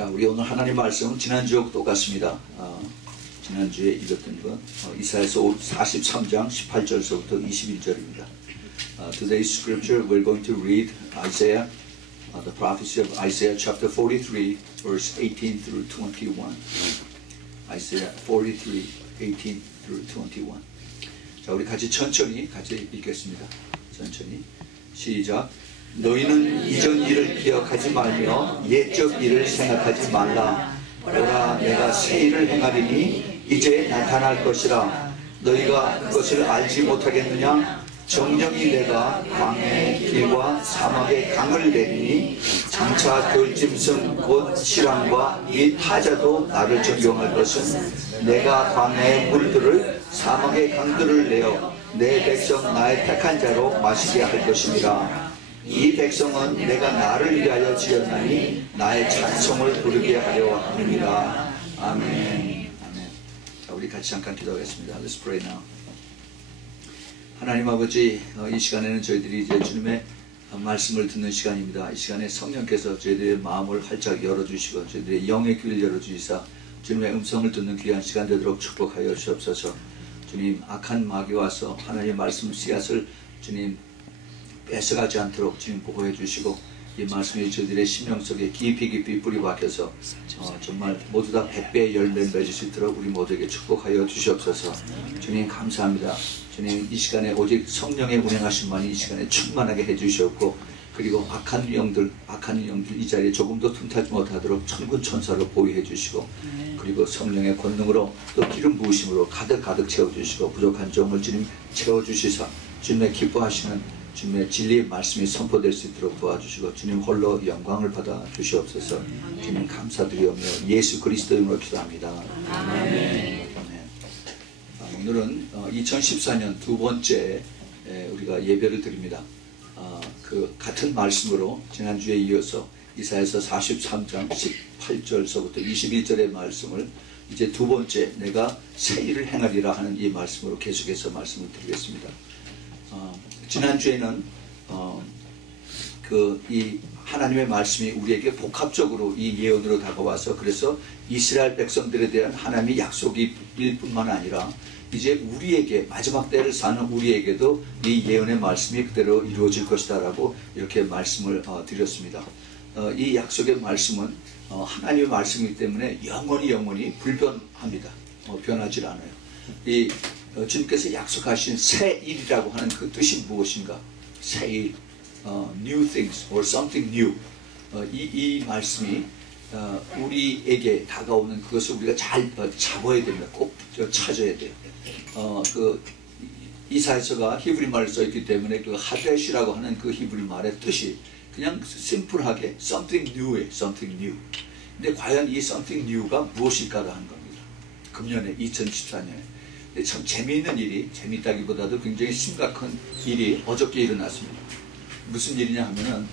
자, 우리 오늘 하나님 말씀은 지난주와 똑같습니다. 지난주에 읽었던 것 이사야서 43장 18절서부터 21절입니다. Today's scripture we're going to read Isaiah, the prophecy of Isaiah chapter 43, verse 18 through 21. Isaiah 43, 18 through 21. 자, 우리 같이 읽겠습니다. 천천히 시작. 너희는 이전 일을 기억하지 말며 옛적 일을 생각하지 말라. 보라, 내가 새 일을 행하리니 이제 나타날 것이라. 너희가 그것을 알지 못하겠느냐? 정령이 내가 광야의 길과 사막의 강을 내리니 장차 들짐승 곧 시랑과 이 타자도 나를 존경할 것은 내가 광야의 물들을 사막의 강들을 내어 내 백성 나의 택한 자로 마시게 할 것입니다. 이 백성은 내가 나를 위하여 지었나니 나의 찬송을 부르게 하려 함이니라. 아멘. 아멘. 자, 우리 같이 잠깐 기도하겠습니다. Let's pray now. 하나님 아버지, 이 시간에는 저희들이 이제 주님의 말씀을 듣는 시간입니다. 이 시간에 성령께서 저희들의 마음을 활짝 열어주시고 저희들의 영의 귀를 열어주시사 주님의 음성을 듣는 귀한 시간 되도록 축복하여 주옵소서. 주님, 악한 마귀 와서 하나님의 말씀 씨앗을 주님 뺏어가지 않도록 주님 보호해 주시고 이 말씀이 저희들의 심령 속에 깊이 뿌리 박혀서 정말 모두 다 100배의 열매를 맺을 수 있도록 우리 모두에게 축복하여 주시옵소서. 주님 감사합니다. 주님, 이 시간에 오직 성령의 운행하심만이 이 시간에 충만하게 해주시옵고, 그리고 악한 영들 이 자리에 조금도 틈타지 못하도록 천군 천사로 보호해 주시고, 그리고 성령의 권능으로 또 기름 부으심으로 가득 채워주시고, 부족한 종을 주님 채워주시사 주님의 기뻐하시는 주님의 진리의 말씀이 선포될 수 있도록 도와주시고 주님 홀로 영광을 받아 주시옵소서. 주님 감사드리오며 예수 그리스도 이름으로 기도합니다. 아멘. 오늘은 2014년 두 번째 우리가 예배를 드립니다. 그 같은 말씀으로 지난주에 이어서 이사야서 43장 18절서부터 21절의 말씀을 이제 두 번째 내가 새 일을 행하리라 하는 이 말씀으로 계속해서 말씀을 드리겠습니다. 지난주에는 이 하나님의 말씀이 우리에게 복합적으로 이 예언으로 다가와서 그래서 이스라엘 백성들에 대한 하나님의 약속일 뿐만 아니라 이제 우리에게 마지막 때를 사는 우리에게도 이 예언의 말씀이 그대로 이루어질 것이다 라고 이렇게 말씀을 드렸습니다. 이 약속의 말씀은 하나님의 말씀이기 때문에 영원히 불변합니다. 변하지 않아요. 주님께서 약속하신 새 일이라고 하는 그 뜻이 무엇인가? 새 일, new things or something new. 이 말씀이 우리에게 다가오는 그것을 우리가 잘 잡아야 됩니다. 꼭 찾아야 돼요. 이사야서가 히브리 말을 써있기 때문에 그 하데시라고 하는 그 히브리 말의 뜻이 그냥 심플하게 something new에 something new. 근데 과연 이 something new가 무엇일까가 하는 겁니다. 금년에 2014년에. 참 재미있는 일이, 재미있다기보다도 굉장히 심각한 일이 어저께 일어났습니다. 무슨 일이냐 하면은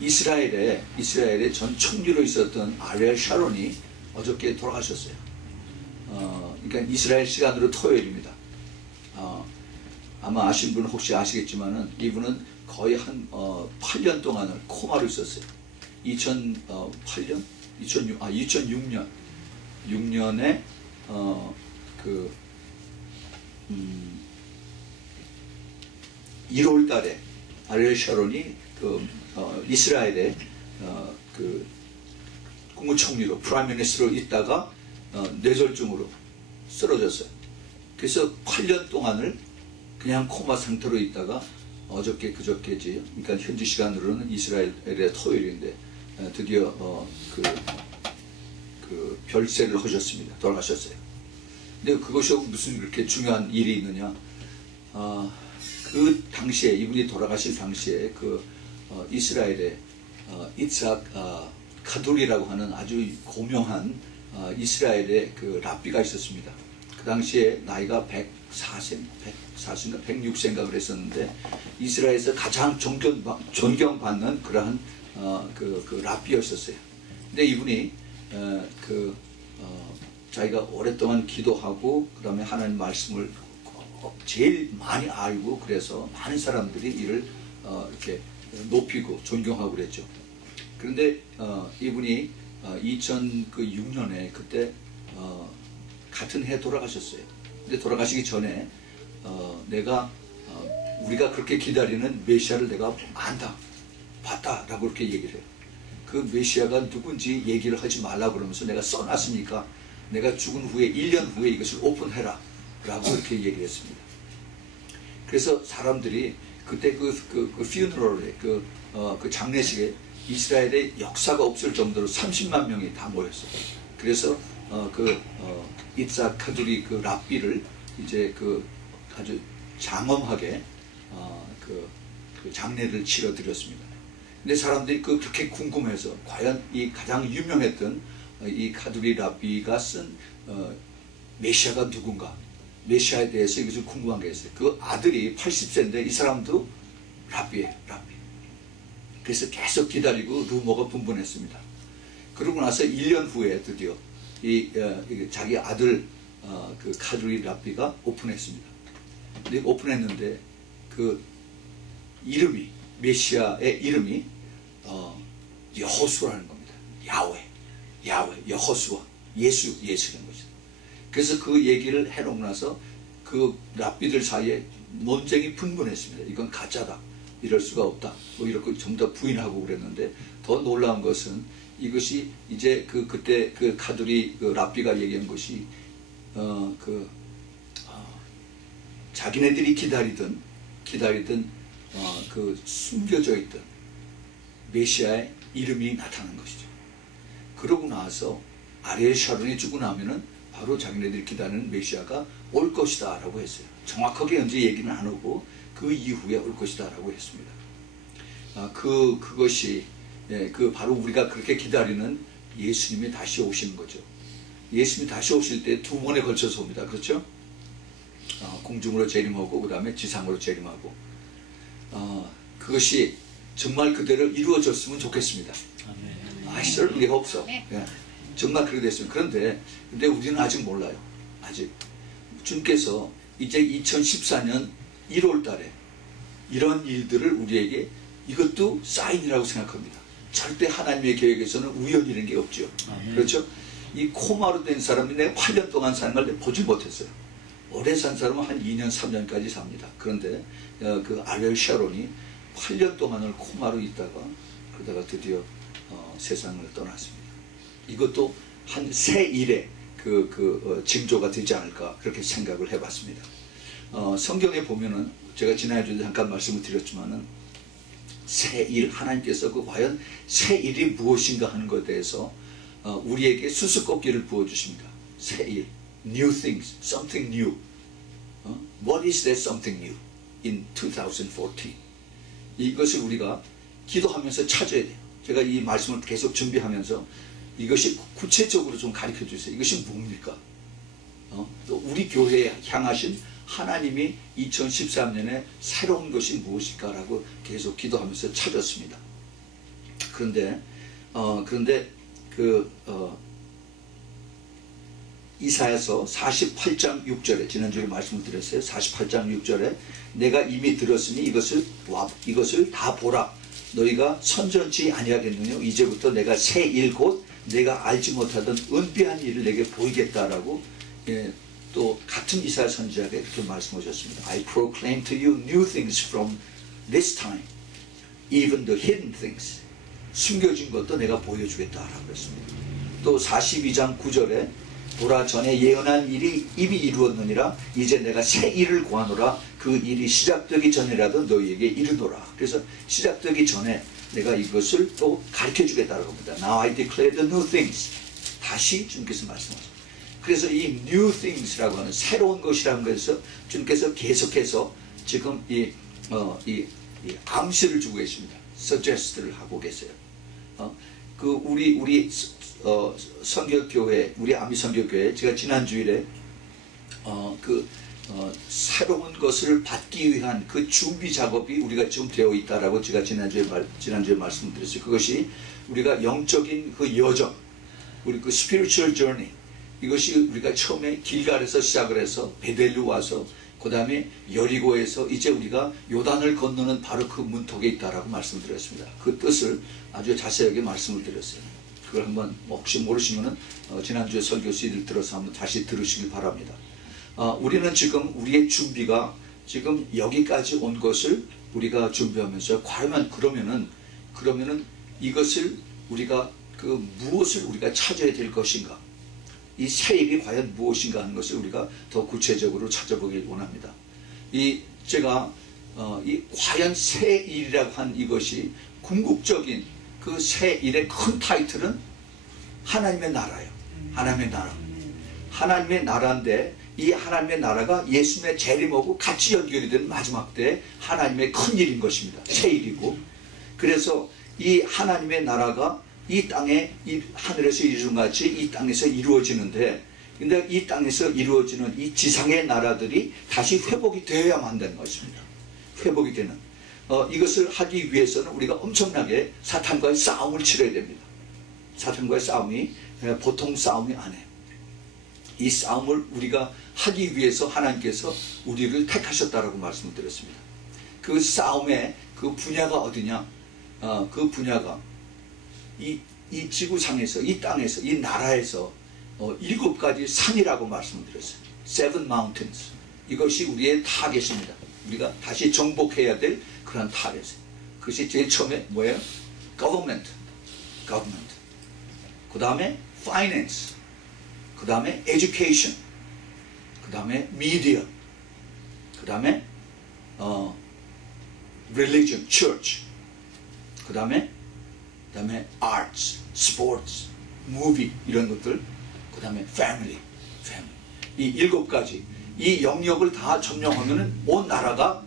이스라엘의 전 총리로 있었던 아리엘 샤론이 어저께 돌아가셨어요. 그러니까 이스라엘 시간으로 토요일입니다. 아마 아신 분은 혹시 아시겠지만은 이분은 거의 한 8년 동안을 코마로 있었어요. 2006년에 1월 달에 아리엘 샤론이 이스라엘의 국무총리로 프라임 미니스터로 있다가 뇌졸중으로 쓰러졌어요. 그래서 8년 동안을 그냥 코마 상태로 있다가 그저께지, 그러니까 현지 시간으로는 이스라엘의 토요일인데 드디어 별세를 하셨습니다. 돌아가셨어요. 근데 그것이 무슨 그렇게 중요한 일이 있느냐? 그 당시에 이분이 돌아가실 당시에 이스라엘의 이삭 카돌이라고 하는 아주 고명한 이스라엘의 랍비가 있었습니다. 그 당시에 나이가 104세인가 106세인가 그랬었는데 이스라엘에서 가장 존경받는 그러한 랍비였었어요. 근데 이분이 자기가 오랫동안 기도하고 그 다음에 하나님 말씀을 제일 많이 알고 그래서 많은 사람들이 이를 이렇게 높이고 존경하고 그랬죠. 그런데 이분이 2006년에 그때 같은 해 돌아가셨어요. 근데 돌아가시기 전에 우리가 그렇게 기다리는 메시아를 내가 안다, 봤다라고 그렇게 얘기를 해요. 그 메시아가 누군지 얘기를 하지 말라 그러면서 내가 써놨으니까 내가 죽은 후에 1년 후에 이것을 오픈해라 라고 이렇게 얘기를 했습니다. 그래서 사람들이 그때 그 퓨너럴에 그 장례식에 이스라엘의 역사가 없을 정도로 30만 명이 다 모였어요. 그래서 이츠학 카두리 그 랍비를 이제 아주 장엄하게 그 장례를 치러드렸습니다. 근데 사람들이 그렇게 궁금해서 과연 이 가장 유명했던 이 카두리 랍비가 쓴 메시아가 누군가, 메시아에 대해서 이것을 궁금한 게 있어요. 그 아들이 80세인데 이 사람도 랍비예요, 랍비. 그래서 계속 기다리고 루머가 분분했습니다. 그러고 나서 1년 후에 드디어 자기 아들 그 카두리 랍비가 오픈했습니다. 근데 오픈했는데 그 이름이, 메시아의 이름이 여호수아라는 겁니다. 야훼, 여호수아, 예수라는 것이다. 그래서 그 얘기를 해놓고 나서 그 랍비들 사이에 논쟁이 분분했습니다. 이건 가짜다, 이럴 수가 없다, 뭐 이렇게 전부 다 부인하고 그랬는데, 더 놀라운 것은 이것이 이제 그때 그 카두리 그 랍비가 얘기한 것이 자기네들이 기다리던 그 숨겨져 있던 메시아의 이름이 나타난 것이죠. 그러고 나서 아리엘 샤론이 죽고 나면은 바로 자기네들이 기다리는 메시아가 올 것이다 라고 했어요. 정확하게 언제 얘기는 안 하고 그 이후에 올 것이다 라고 했습니다. 그것이 바로 우리가 그렇게 기다리는 예수님이 다시 오시는 거죠. 예수님이 다시 오실 때 두 번에 걸쳐서 옵니다. 그렇죠? 공중으로 재림하고 그 다음에 지상으로 재림하고, 그것이 정말 그대로 이루어졌으면 좋겠습니다. I certainly hope so. 정말 그렇게 됐으면. 그런데 우리는 아직 몰라요. 아직 주님께서 이제 2014년 1월 달에 이런 일들을 우리에게, 이것도 사인이라고 생각합니다. 절대 하나님의 계획에서는 우연이라는 게 없죠. 그렇죠? 이 코마로 된 사람이 내가 8년 동안 사는 걸 보지 못했어요. 오래 산 사람은 한 2년, 3년까지 삽니다. 그런데 그 아리엘 샤론이 8년 동안을 코마로 있다가 그러다가 드디어 세상을 떠났습니다. 이것도 한 새 일의 징조가 되지 않을까 그렇게 생각을 해봤습니다. 성경에 보면은 제가 지난주에 잠깐 말씀을 드렸지만은 새 일, 하나님께서 과연 새 일이 무엇인가 하는 것에 대해서 우리에게 수수께끼를 부어주십니다. 새 일, new things, something new. What is that something new in 2014? 이것을 우리가 기도하면서 찾아야 돼요. 제가 이 말씀을 계속 준비하면서 이것이 구체적으로 좀 가르쳐 주세요. 이것이 뭡니까? 또 우리 교회에 향하신 하나님이 2013년에 새로운 것이 무엇일까라고 계속 기도하면서 찾았습니다. 그런데 이사야서 48장 6절에 지난주에 말씀을 드렸어요. 48장 6절에 내가 이미 들었으니 이것을 다 보라. 너희가 선전치 아니하겠느냐. 이제부터 내가 새 일 곧 내가 알지 못하던 은비한 일을 내게 보이겠다라고 또 같은 이사야 선지자에게 이렇게 말씀하셨습니다. I proclaim to you new things from this time, even the hidden things. 숨겨진 것도 내가 보여주겠다라고 했습니다. 또 42장 9절에 보라 전에 예언한 일이 이미 이루었느니라. 이제 내가 새 일을 구하노라. 그 일이 시작되기 전이라도 너희에게 이르노라. 그래서 시작되기 전에 내가 이것을 또 가르쳐 주겠다라고 합니다. Now I declare the new things. 다시 주님께서 말씀하십니다. 그래서 이 new things라고 하는 새로운 것이라는 것에서 주님께서 계속해서 지금 이 암시를 주고 계십니다. suggest를 하고 계세요. 우리 선교교회, 우리 아미 선교교회, 제가 지난 주일에 새로운 것을 받기 위한 그 준비 작업이 우리가 지금 되어 있다라고 제가 지난주에 말씀을 드렸어요. 그것이 우리가 영적인 그 여정, 우리 그 spiritual journey, 이것이 우리가 처음에 길갈에서 시작을 해서 베델로 와서 그 다음에 여리고에서 이제 우리가 요단을 건너는 바로 그 문턱에 있다라고 말씀드렸습니다. 그 뜻을 아주 자세하게 말씀을 드렸어요. 그걸 한번 혹시 모르시면은 지난주에 설교 CD를 들어서 한번 다시 들으시길 바랍니다. 우리는 지금 우리의 준비가 지금 여기까지 온 것을 우리가 준비하면서 과연 그러면은 이것을 우리가 무엇을 우리가 찾아야 될 것인가, 이 새 일이 과연 무엇인가 하는 것을 우리가 더 구체적으로 찾아보길 원합니다. 제가 이 과연 새 일이라고 한 이것이 궁극적인 그 새 일의 큰 타이틀은 하나님의 나라예요. 하나님의 나라. 하나님의 나라인데 이 하나님의 나라가 예수님의 재림하고 같이 연결이 되는 마지막 때 하나님의 큰 일인 것입니다. 새 일이고. 그래서 이 하나님의 나라가 이 땅에, 이 하늘에서 이루어진 같이 이 땅에서 이루어지는데, 근데 이 땅에서 이루어지는 이 지상의 나라들이 다시 회복이 되어야만 한다는 것입니다. 회복이 되는. 이것을 하기 위해서는 우리가 엄청나게 사탄과의 싸움을 치러야 됩니다. 사탄과의 싸움이 보통 싸움이 아니에요. 이 싸움을 우리가 하기 위해서 하나님께서 우리를 택하셨다라고 말씀을 드렸습니다. 그 싸움의 그 분야가 어디냐? 그 분야가 이 지구상에서, 이 땅에서, 이 나라에서 7가지 산이라고 말씀을 드렸어요. Seven Mountains. 이것이 우리의 타겟입니다. 우리가 다시 정복해야 될 그런 타겟. 그것이 제일 처음에 뭐예요? Government. 그 다음에 Finance. 그 다음에 Education. 그 다음에 Media. 그 다음에 Religion, Church. 그 다음에 Arts, Sports, Movie 이런 것들. 그 다음에 Family. 이 7가지. 이 영역을 다 점령하면은 온 나라가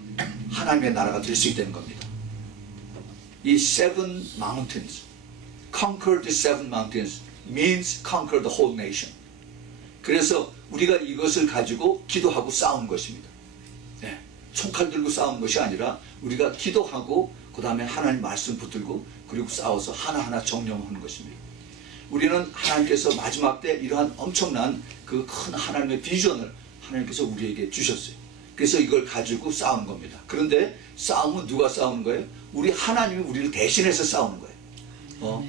하나님의 나라가 될 수 있다는 겁니다. 이 Seven Mountains, conquer the Seven Mountains means conquer the whole nation. 그래서 우리가 이것을 가지고 기도하고 싸운 것입니다. 네. 총칼 들고 싸운 것이 아니라 우리가 기도하고 그 다음에 하나님 말씀 붙들고 그리고 싸워서 하나하나 정령하는 것입니다. 우리는 하나님께서 마지막 때 이러한 엄청난 그 큰 하나님의 비전을 하나님께서 우리에게 주셨어요. 그래서 이걸 가지고 싸운 겁니다. 그런데 싸움은 누가 싸우는 거예요? 우리 하나님이 우리를 대신해서 싸우는 거예요.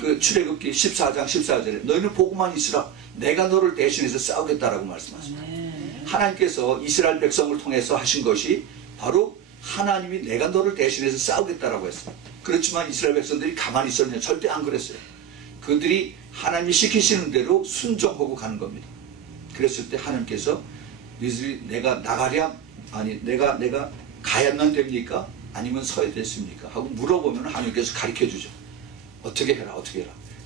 그 출애굽기 14장 14절에 너희는 보고만 있으라 내가 너를 대신해서 싸우겠다라고 말씀하십니다. 하나님께서 이스라엘 백성을 통해서 하신 것이 바로 하나님이 내가 너를 대신해서 싸우겠다라고 했어요. 그렇지만 이스라엘 백성들이 가만히 있었냐? 절대 안 그랬어요. 그들이 하나님이 시키시는 대로 순종하고 가는 겁니다. 그랬을 때 하나님께서 너희들이 내가 나가랴? 아니 내가 가야만 됩니까? 아니면 서야 됐습니까? 하고 물어보면 하나님께서 가르쳐주죠. 어떻게 해라.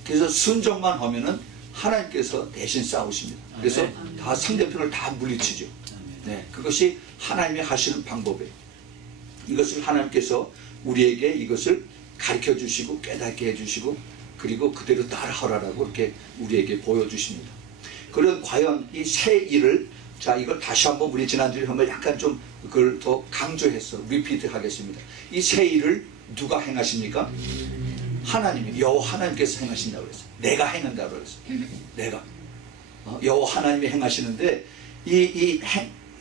그래서 순종만 하면은 하나님께서 대신 싸우십니다. 그래서 다 상대편을 다 물리치죠. 네, 그것이 하나님이 하시는 방법이에요. 이것을 하나님께서 우리에게 이것을 가르쳐 주시고 깨닫게 해주시고 그리고 그대로 따라하라고 이렇게 우리에게 보여주십니다. 그런 과연 이 새 일을 자 이걸 다시 한번 우리 지난주에 한번 약간 좀 그걸 더 강조해서 리피트 하겠습니다. 이 새 일을 누가 행하십니까? 하나님이 여호와 하나님께서 행하신다고 그랬어요. 내가 행한다고 그랬어요. 내가 여호와 하나님이 행하시는데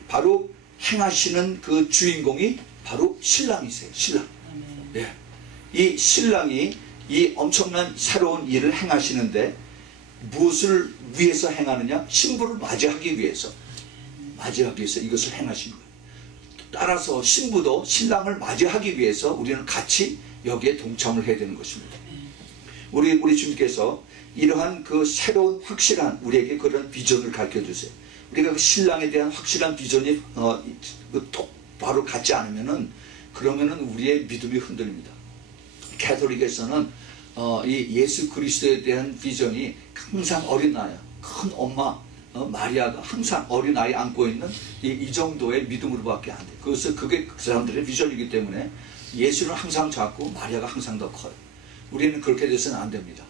바로 행하시는 그 주인공이 바로 신랑이세요. 신랑. 예. 이 신랑이 이 엄청난 새로운 일을 행하시는데 무엇을 위해서 행하느냐? 신부를 맞이하기 위해서 이것을 행하신 거예요. 따라서 신부도 신랑을 맞이하기 위해서 우리는 같이 여기에 동참을 해야 되는 것입니다. 우리 주님께서 이러한 그 새로운 확실한 우리에게 그런 비전을 가르쳐 주세요. 우리가 그 신랑에 대한 확실한 비전이 바로 갖지 않으면은 그러면은 우리의 믿음이 흔들립니다. 캐톨릭에서는 이 예수 그리스도에 대한 비전이 항상 어린아이야. 큰 엄마 마리아가 항상 어린아이 안고 있는 이 정도의 믿음으로밖에 안 돼. 그게 그 사람들의 비전이기 때문에 예수는 항상 작고 마리아가 항상 더 커요. 우리는 그렇게 돼서는 안 됩니다.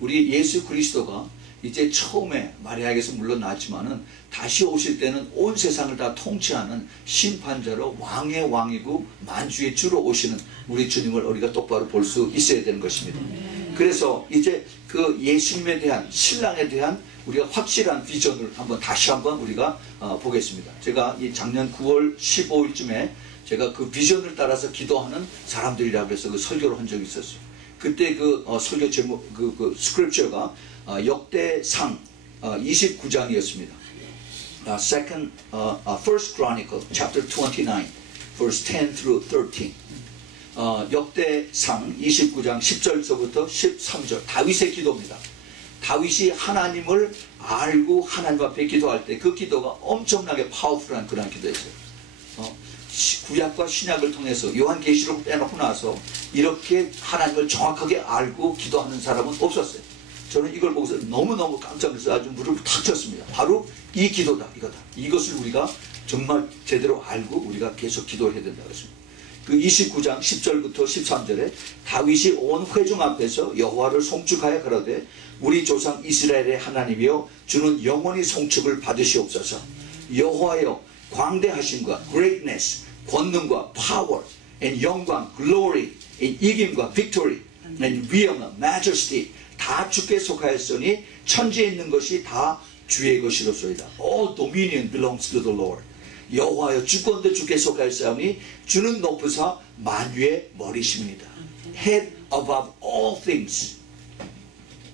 우리 예수 그리스도가 이제 처음에 마리아에게서 물러났지만은 다시 오실 때는 온 세상을 다 통치하는 심판자로 왕의 왕이고 만주의 주로 오시는 우리 주님을 우리가 똑바로 볼 수 있어야 되는 것입니다. 그래서 이제 그 예수님에 대한 신랑에 대한 우리가 확실한 비전을 다시 한번 우리가 보겠습니다. 제가 이 작년 9월 15일쯤에 제가 그 비전을 따라서 기도하는 사람들이라고 해서 그 설교를 한 적이 있었어요. 그때 그 설교 제목 그 스크립처가 역대상 29장이었습니다. First Chronicle chapter 29 verse 10 through 13. 역대상 29장 10절서부터 13절 다윗의 기도입니다. 다윗이 하나님을 알고 하나님 앞에 기도할 때 그 기도가 엄청나게 파워풀한 그런 기도였어요. 구약과 신약을 통해서 요한계시록 빼놓고 나서 이렇게 하나님을 정확하게 알고 기도하는 사람은 없었어요. 저는 이걸 보고서 너무너무 깜짝 놀라서 아주 무릎을 탁 쳤습니다. 바로 이 기도다, 이거다. 이것을 우리가 정말 제대로 알고 우리가 계속 기도를 해야 된다고 했습니다. 그 29장 10절부터 13절에 다윗이 온 회중 앞에서 여호와를 송축하여 가로되 우리 조상 이스라엘의 하나님이여 주는 영원히 송축을 받으시옵소서. 여호와여 광대하심과 greatness, 권능과 power, and 영광, glory, and 이김과 victory, and 위엄, majesty 다 주께 속하였으니 천지에 있는 것이 다 주의 것이로소이다. All dominion belongs to the Lord. 여호와여 주권도 주께 속하였사오니 주는 높으사 만유의 머리심이니이다. Head above all things.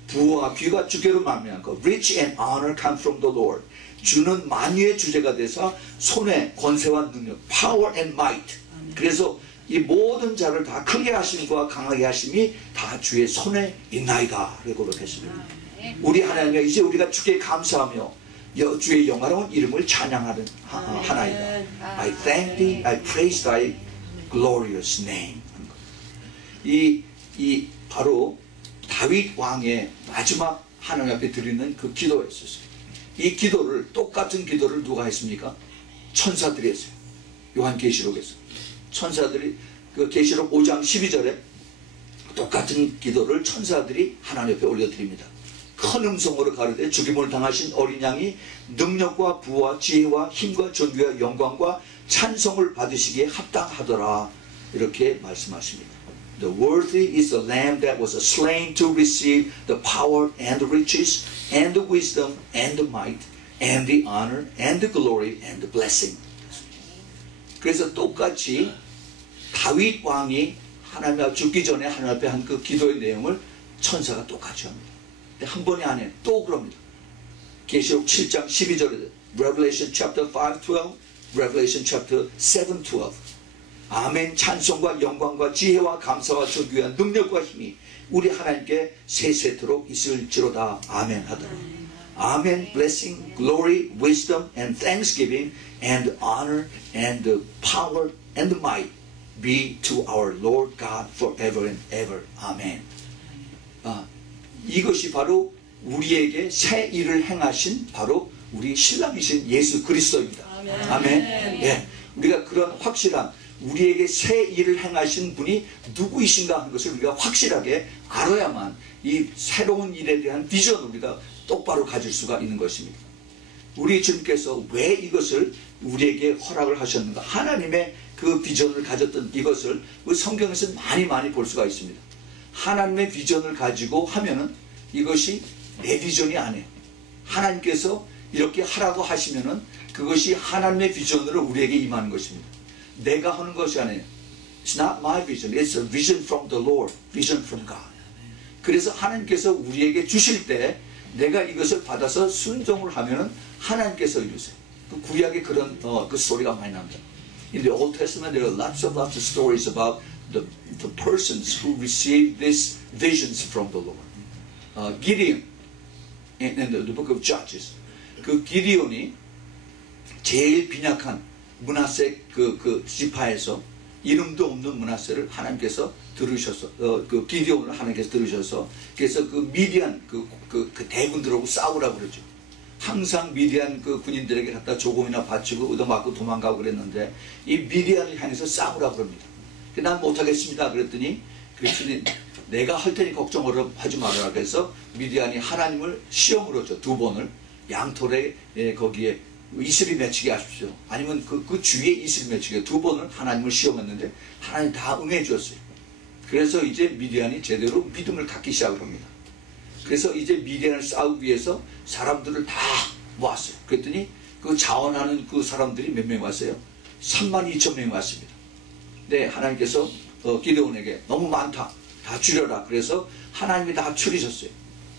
부와 귀가 주께로 말미암고 Rich and honor come from the Lord. 주는 만유의 주제가 돼서 손에 권세와 능력, power and might. 그래서 이 모든 자를 다 크게 하심과 강하게 하심이 다 주의 손에 있나이다. 라고 고백했습니다. 우리 하나님이여 이제 우리가 주께 감사하며 주의 영화로운 이름을 찬양하는 하나이다. I thank thee, I praise thy glorious name. 이 바로 다윗 왕의 마지막 하나님 앞에 드리는 그 기도였었어요. 이 기도를 똑같은 기도를 누가 했습니까? 천사들이 했어요. 요한계시록에서 천사들이 그 계시록 5장 12절에 똑같은 기도를 천사들이 하나님 앞에 올려드립니다. 큰 음성으로 가르되 죽임을 당하신 어린 양이 능력과 부와 지혜와 힘과 존귀와 영광과 찬송을 받으시기에 합당하더라. 이렇게 말씀하십니다. The worthy is the lamb that was slain to receive the power and the riches and the wisdom and the might and the honor and the glory and the blessing. 그래서 똑같이 다윗 왕이 하나님 앞에 죽기 전에 하나님 앞에 한 그 기도의 내용을 천사가 똑같이 합니다. 한 번이 아니에요. 또 그럽니다. 계시록 7장 12절에 Revelation chapter 5:12, Revelation chapter 7:12. 아멘. 찬송과 영광과 지혜와 감사와 존귀와 능력과 힘이 우리 하나님께 세세토록 있을지로다. 아멘 하더라. 아멘. Blessing, glory, wisdom, and thanksgiving, and honor, and the power, and the might be to our Lord God forever and ever. 아멘. 이것이 바로 우리에게 새 일을 행하신 바로 우리 신랑이신 예수 그리스도입니다. 아멘. 예, 우리가 그런 확실한 우리에게 새 일을 행하신 분이 누구이신가 하는 것을 우리가 확실하게 알아야만 이 새로운 일에 대한 비전을 우리가 똑바로 가질 수가 있는 것입니다. 우리 주님께서 왜 이것을 우리에게 허락을 하셨는가? 하나님의 그 비전을 가졌던 이것을 성경에서 많이 볼 수가 있습니다. 하나님의 비전을 가지고 하면은 이것이 내 비전이 아니에요. 하나님께서 이렇게 하라고 하시면은 그것이 하나님의 비전으로 우리에게 임하는 것입니다. 내가 하는 것이 아니에요. It's not my vision. It's a vision from the Lord. Vision from God. 그래서 하나님께서 우리에게 주실 때 내가 이것을 받아서 순종을 하면은 하나님께서 이루세요. 그 구약에 그런 그 스토리가 많이 납니다. In the Old Testament, there are lots of stories about the persons who received these visions from the Lord. Gideon in the book of Judges. 그 기디온이 제일 빈약한 므낫세 그 지파에서 이름도 없는 므낫세를 하나님께서 들으셔서 그 기디온을 하나님께서 들으셔서 그래서 그 미디안 그 대군들하고 싸우라고 그러죠. 항상 미디안 그 군인들에게 갖다 조공이나 바치고 얻어맞고 도망가고 그랬는데 이 미디안을 향해서 싸우라고 그럽니다. 난 못하겠습니다. 그랬더니 그랬더니 내가 할 테니 걱정을 하지 말아라. 그래서 미디안이 하나님을 시험으로 줘. 2번을 양털에 거기에 이슬이 맺히게 하십시오. 아니면 그 주위에 이슬이 맺히게 2번을 하나님을 시험했는데 하나님 다 응해 주었어요. 그래서 이제 미디안이 제대로 믿음을 갖기 시작을 합니다. 그래서 이제 미디안을 싸우기 위해서 사람들을 다 모았어요. 그랬더니 그 자원하는 그 사람들이 몇 명 왔어요? 32,000명이 왔습니다. 네, 하나님께서 기드온에게 너무 많다, 다 줄여라. 그래서 하나님이 다 줄이셨어요.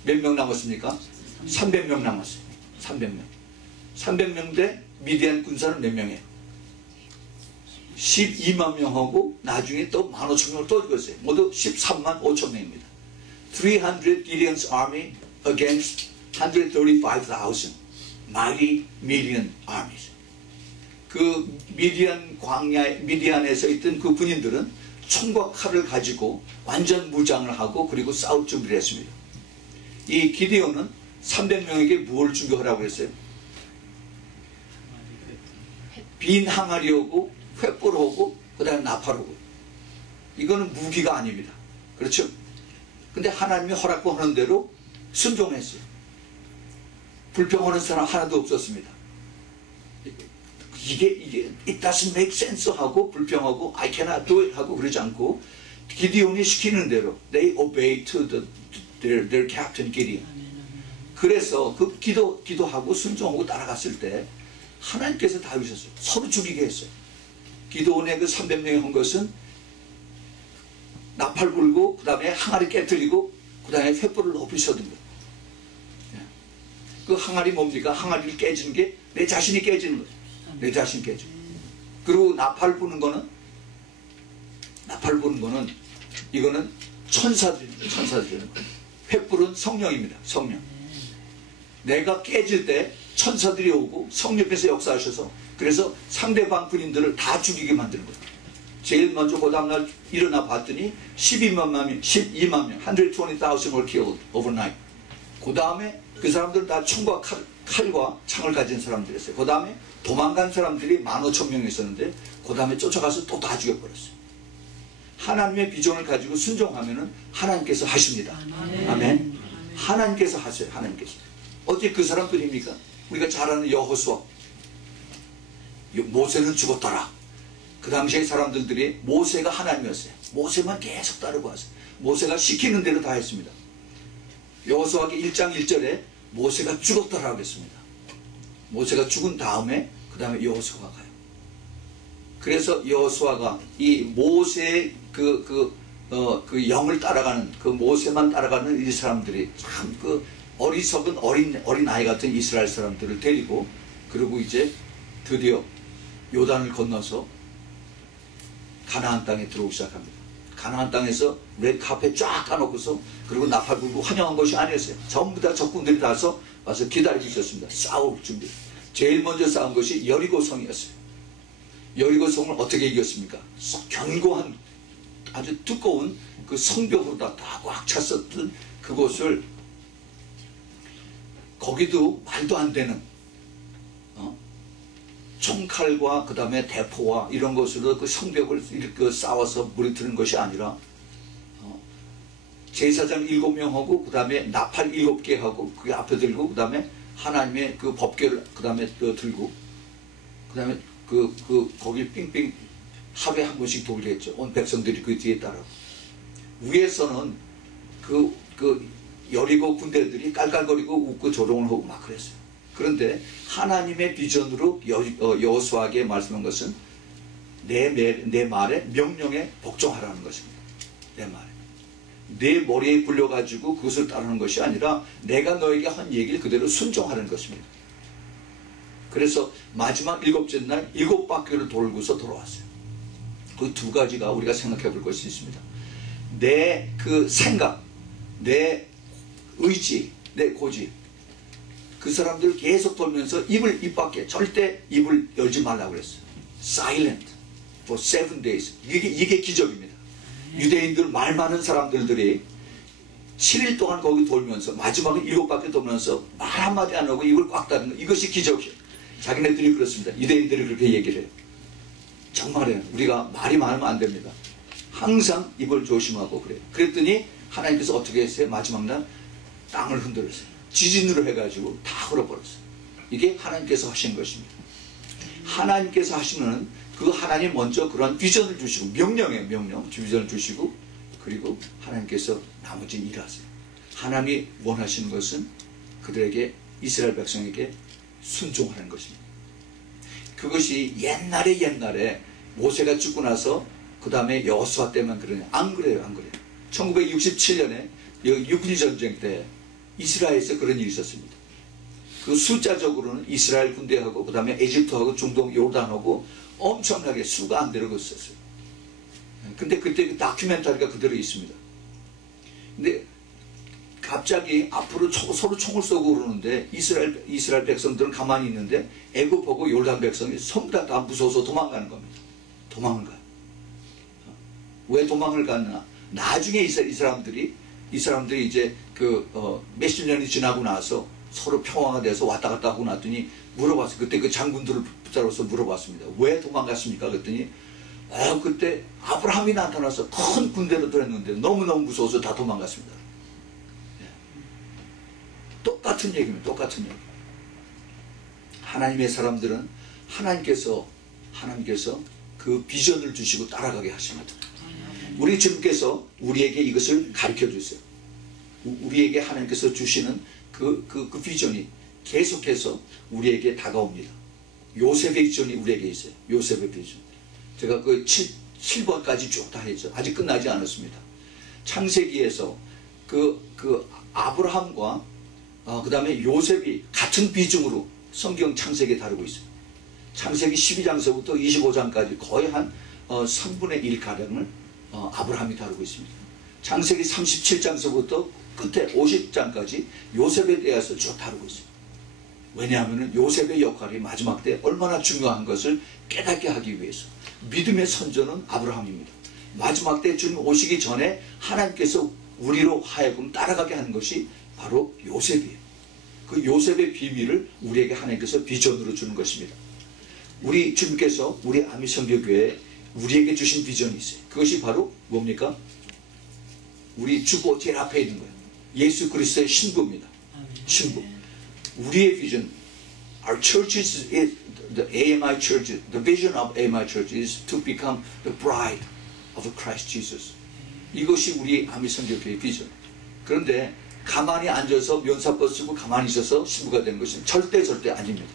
몇 명 남았습니까? 300명 남았어요. 300명. 300명 대 미디안 군사는 몇 명이에요? 12만 명하고 나중에 또 15,000명을 또 죽였어요. 모두 13만 5천 명입니다. 300 Gideon's army against 135,000 mighty Midian armies. 그 미디안 광야에, 미디안에서 있던 그 군인들은 총과 칼을 가지고 완전 무장을 하고 그리고 싸울 준비를 했습니다. 이 기데온은 300명에게 무엇을 준비하라고 했어요? 빈 항아리 오고 횃불 오고 그 다음에 나팔 오고. 이거는 무기가 아닙니다. 그렇죠? 근데 하나님이 허락하는 대로 순종했어요. 불평하는 사람 하나도 없었습니다. 이게 it doesn't make sense 하고 불평하고 I cannot do it 하고 그러지 않고 기디온이 시키는 대로 they obey to their captain Gideon. 그래서 그 기도하고 순종하고 따라갔을 때 하나님께서 다윗이었어요. 서로 죽이게 했어요. 기도원의 그 300명이 한 것은 나팔 불고 그 다음에 항아리 깨뜨리고 그 다음에 횃불을 높이 쏟은 거예요. 그 항아리 뭡니까? 항아리를 깨지는 게 내 자신이 깨지는 거예요. 내 자신 깨지고. 그리고 나팔 부는 거는 이거는 천사들입니다. 천사들입니다. 횃불은 성령입니다. 성령. 내가 깨질 때 천사들이 오고 성령께서 역사하셔서 그래서 상대방 군인들을 다 죽이게 만드는 거예요. 제일 먼저 그 다음날 일어나 봤더니 12만 명, 120,000 were killed overnight. 그 다음에 그 사람들은 다 총과 칼과 창을 가진 사람들이었어요. 그 다음에 도망간 사람들이 15,000명 있었는데 그 다음에 쫓아가서 또 다 죽여버렸어요. 하나님의 비전을 가지고 순종하면은 하나님께서 하십니다. 아멘. 하나님께서 하세요. 하나님께서. 어떻게 그 사람들입니까? 우리가 잘 아는 여호수아. 모세는 죽었더라. 그 당시에 사람들이 모세가 하나님이었어요. 모세만 계속 따르고 왔어요. 모세가 시키는 대로 다 했습니다. 여호수아기 1장 1절에 모세가 죽었더라고 했습니다. 모세가 죽은 다음에 그 다음에 여호수아가 가요. 그래서 여호수아가 이 모세의 그 영을 따라가는 그 모세만 따라가는 이 사람들이 참 그 어리석은 어린 아이 같은 이스라엘 사람들을 데리고 그리고 이제 드디어 요단을 건너서 가나안 땅에 들어오기 시작합니다. 가나안 땅에서 레드카펫 쫙 까놓고서 그리고 나팔 불고 환영한 것이 아니었어요. 전부 다 적군들이 와서 기다리고 있었습니다. 싸울 준비. 제일 먼저 싸운 것이 여리고성이었어요. 여리고성을 어떻게 이겼습니까? 견고한 아주 두꺼운 그 성벽으로 다 꽉 찼었던 그곳을 거기도 말도 안 되는 총칼과 그 다음에 대포와 이런 것으로 그 성벽을 이렇게 싸워서 무너뜨린 것이 아니라 제사장 7명하고 그 다음에 나팔 7개 하고 그 앞에 들고 그 다음에 하나님의 그 법궤를 그 다음에 들고 그 다음에 거기 삥삥 하루에 한 번씩 돌게 했죠. 온 백성들이 그 뒤에 따라. 위에서는 그 여리고 군대들이 깔깔거리고 웃고 조롱을 하고 막 그랬어요. 그런데 하나님의 비전으로 여호수아에게 말씀한 것은 내 말에 명령에 복종하라는 것입니다. 내 말에. 내 머리에 굴려가지고 그것을 따르는 것이 아니라 내가 너에게 한 얘기를 그대로 순종하는 것입니다. 그래서 마지막 7째 날 7바퀴를 돌고서 돌아왔어요. 그 두 가지가 우리가 생각해 볼 것이 있습니다. 내 그 생각, 내 의지, 내 고집. 그 사람들 계속 돌면서 입 밖에 절대 입을 열지 말라고 그랬어요. Silent for 7 days. 이게 기적입니다. 유대인들 말 많은 사람들이 7일 동안 거기 돌면서 마지막에 7바퀴 돌면서 말 한마디 안 하고 입을 꽉 닫는 거. 이것이 기적이에요. 자기네들이 그렇습니다. 유대인들이 그렇게 얘기를 해요. 정말이에요. 우리가 말이 많으면 안 됩니다. 항상 입을 조심하고 그래요. 그랬더니 하나님께서 어떻게 했어요? 마지막 날 땅을 흔들었어요. 지진으로 해가지고 다 흘러버렸어요. 이게 하나님께서 하신 것입니다. 하나님께서 하시는 그 하나님 먼저 그런 비전을 주시고 명령 비전을 주시고 그리고 하나님께서 나머지는 일하세요. 하나님이 원하시는 것은 그들에게, 이스라엘 백성에게 순종하는 것입니다. 그것이 옛날에 모세가 죽고 나서 그 다음에 여호수아 때만 그러냐? 안 그래요. 1967년에 육지 전쟁 때 이스라엘에서 그런 일이 있었습니다. 그 숫자적으로는 이스라엘 군대하고 그 다음에 에집트하고 중동 요르단하고 엄청나게 수가 안 되고 있었어요. 근데 그때 그 다큐멘터리가 그대로 있습니다. 근데 갑자기 앞으로 서로 총을 쏘고 그러는데 이스라엘 백성들은 가만히 있는데 애굽하고 요르단 백성이 전부 다 무서워서 도망가는 겁니다. 도망을 가요. 왜 도망을 갔나? 나중에 이 사람들이 이제 몇십 년이 지나고 나서 서로 평화가 돼서 왔다 갔다 하고 났더니 물어봤어요. 그때 그 장군들을 붙잡아서 물어봤습니다. 왜 도망갔습니까? 그랬더니 그때 아브라함이 나타나서 큰 군대로 들었는데 너무너무 무서워서 다 도망갔습니다. 똑같은 얘기입니다. 똑같은 얘기. 하나님의 사람들은 하나님께서 그 비전을 주시고 따라가게 하십니다. 우리 주님께서 우리에게 이것을 가르쳐 주세요. 우리에게 하나님께서 주시는 그 비전이 계속해서 우리에게 다가옵니다. 요셉의 비전이 우리에게 있어요. 요셉의 비전. 제가 그 7번까지 쭉 다 했죠. 아직 끝나지 않았습니다. 창세기에서 그 아브라함과 그 다음에 요셉이 같은 비중으로 성경 창세기에 다루고 있어요. 창세기 12장서부터 25장까지 거의 한 3분의 1가량을 아브라함이 다루고 있습니다. 창세기 37장서부터 끝에 50장까지 요셉에 대해서 쭉 다루고 있어요. 왜냐하면 요셉의 역할이 마지막 때 얼마나 중요한 것을 깨닫게 하기 위해서. 믿음의 선조는 아브라함입니다. 마지막 때 주님 오시기 전에 하나님께서 우리로 하여금 따라가게 하는 것이 바로 요셉이에요. 그 요셉의 비밀을 우리에게 하나님께서 비전으로 주는 것입니다. 우리 주님께서 우리 아미성교교회에 우리에게 주신 비전이 있어요. 그것이 바로 뭡니까? 우리 주보 제일 앞에 있는 거예요. 예수 그리스도의 신부입니다. 신부. 우리의 비전, our church is the AMI church. The vision of AMI church is to become the bride of Christ Jesus. 이것이 우리 아미성교교의 비전. 그런데 가만히 앉아서 면사법 쓰고 가만히 있어서 신부가 되는 것은 절대 아닙니다.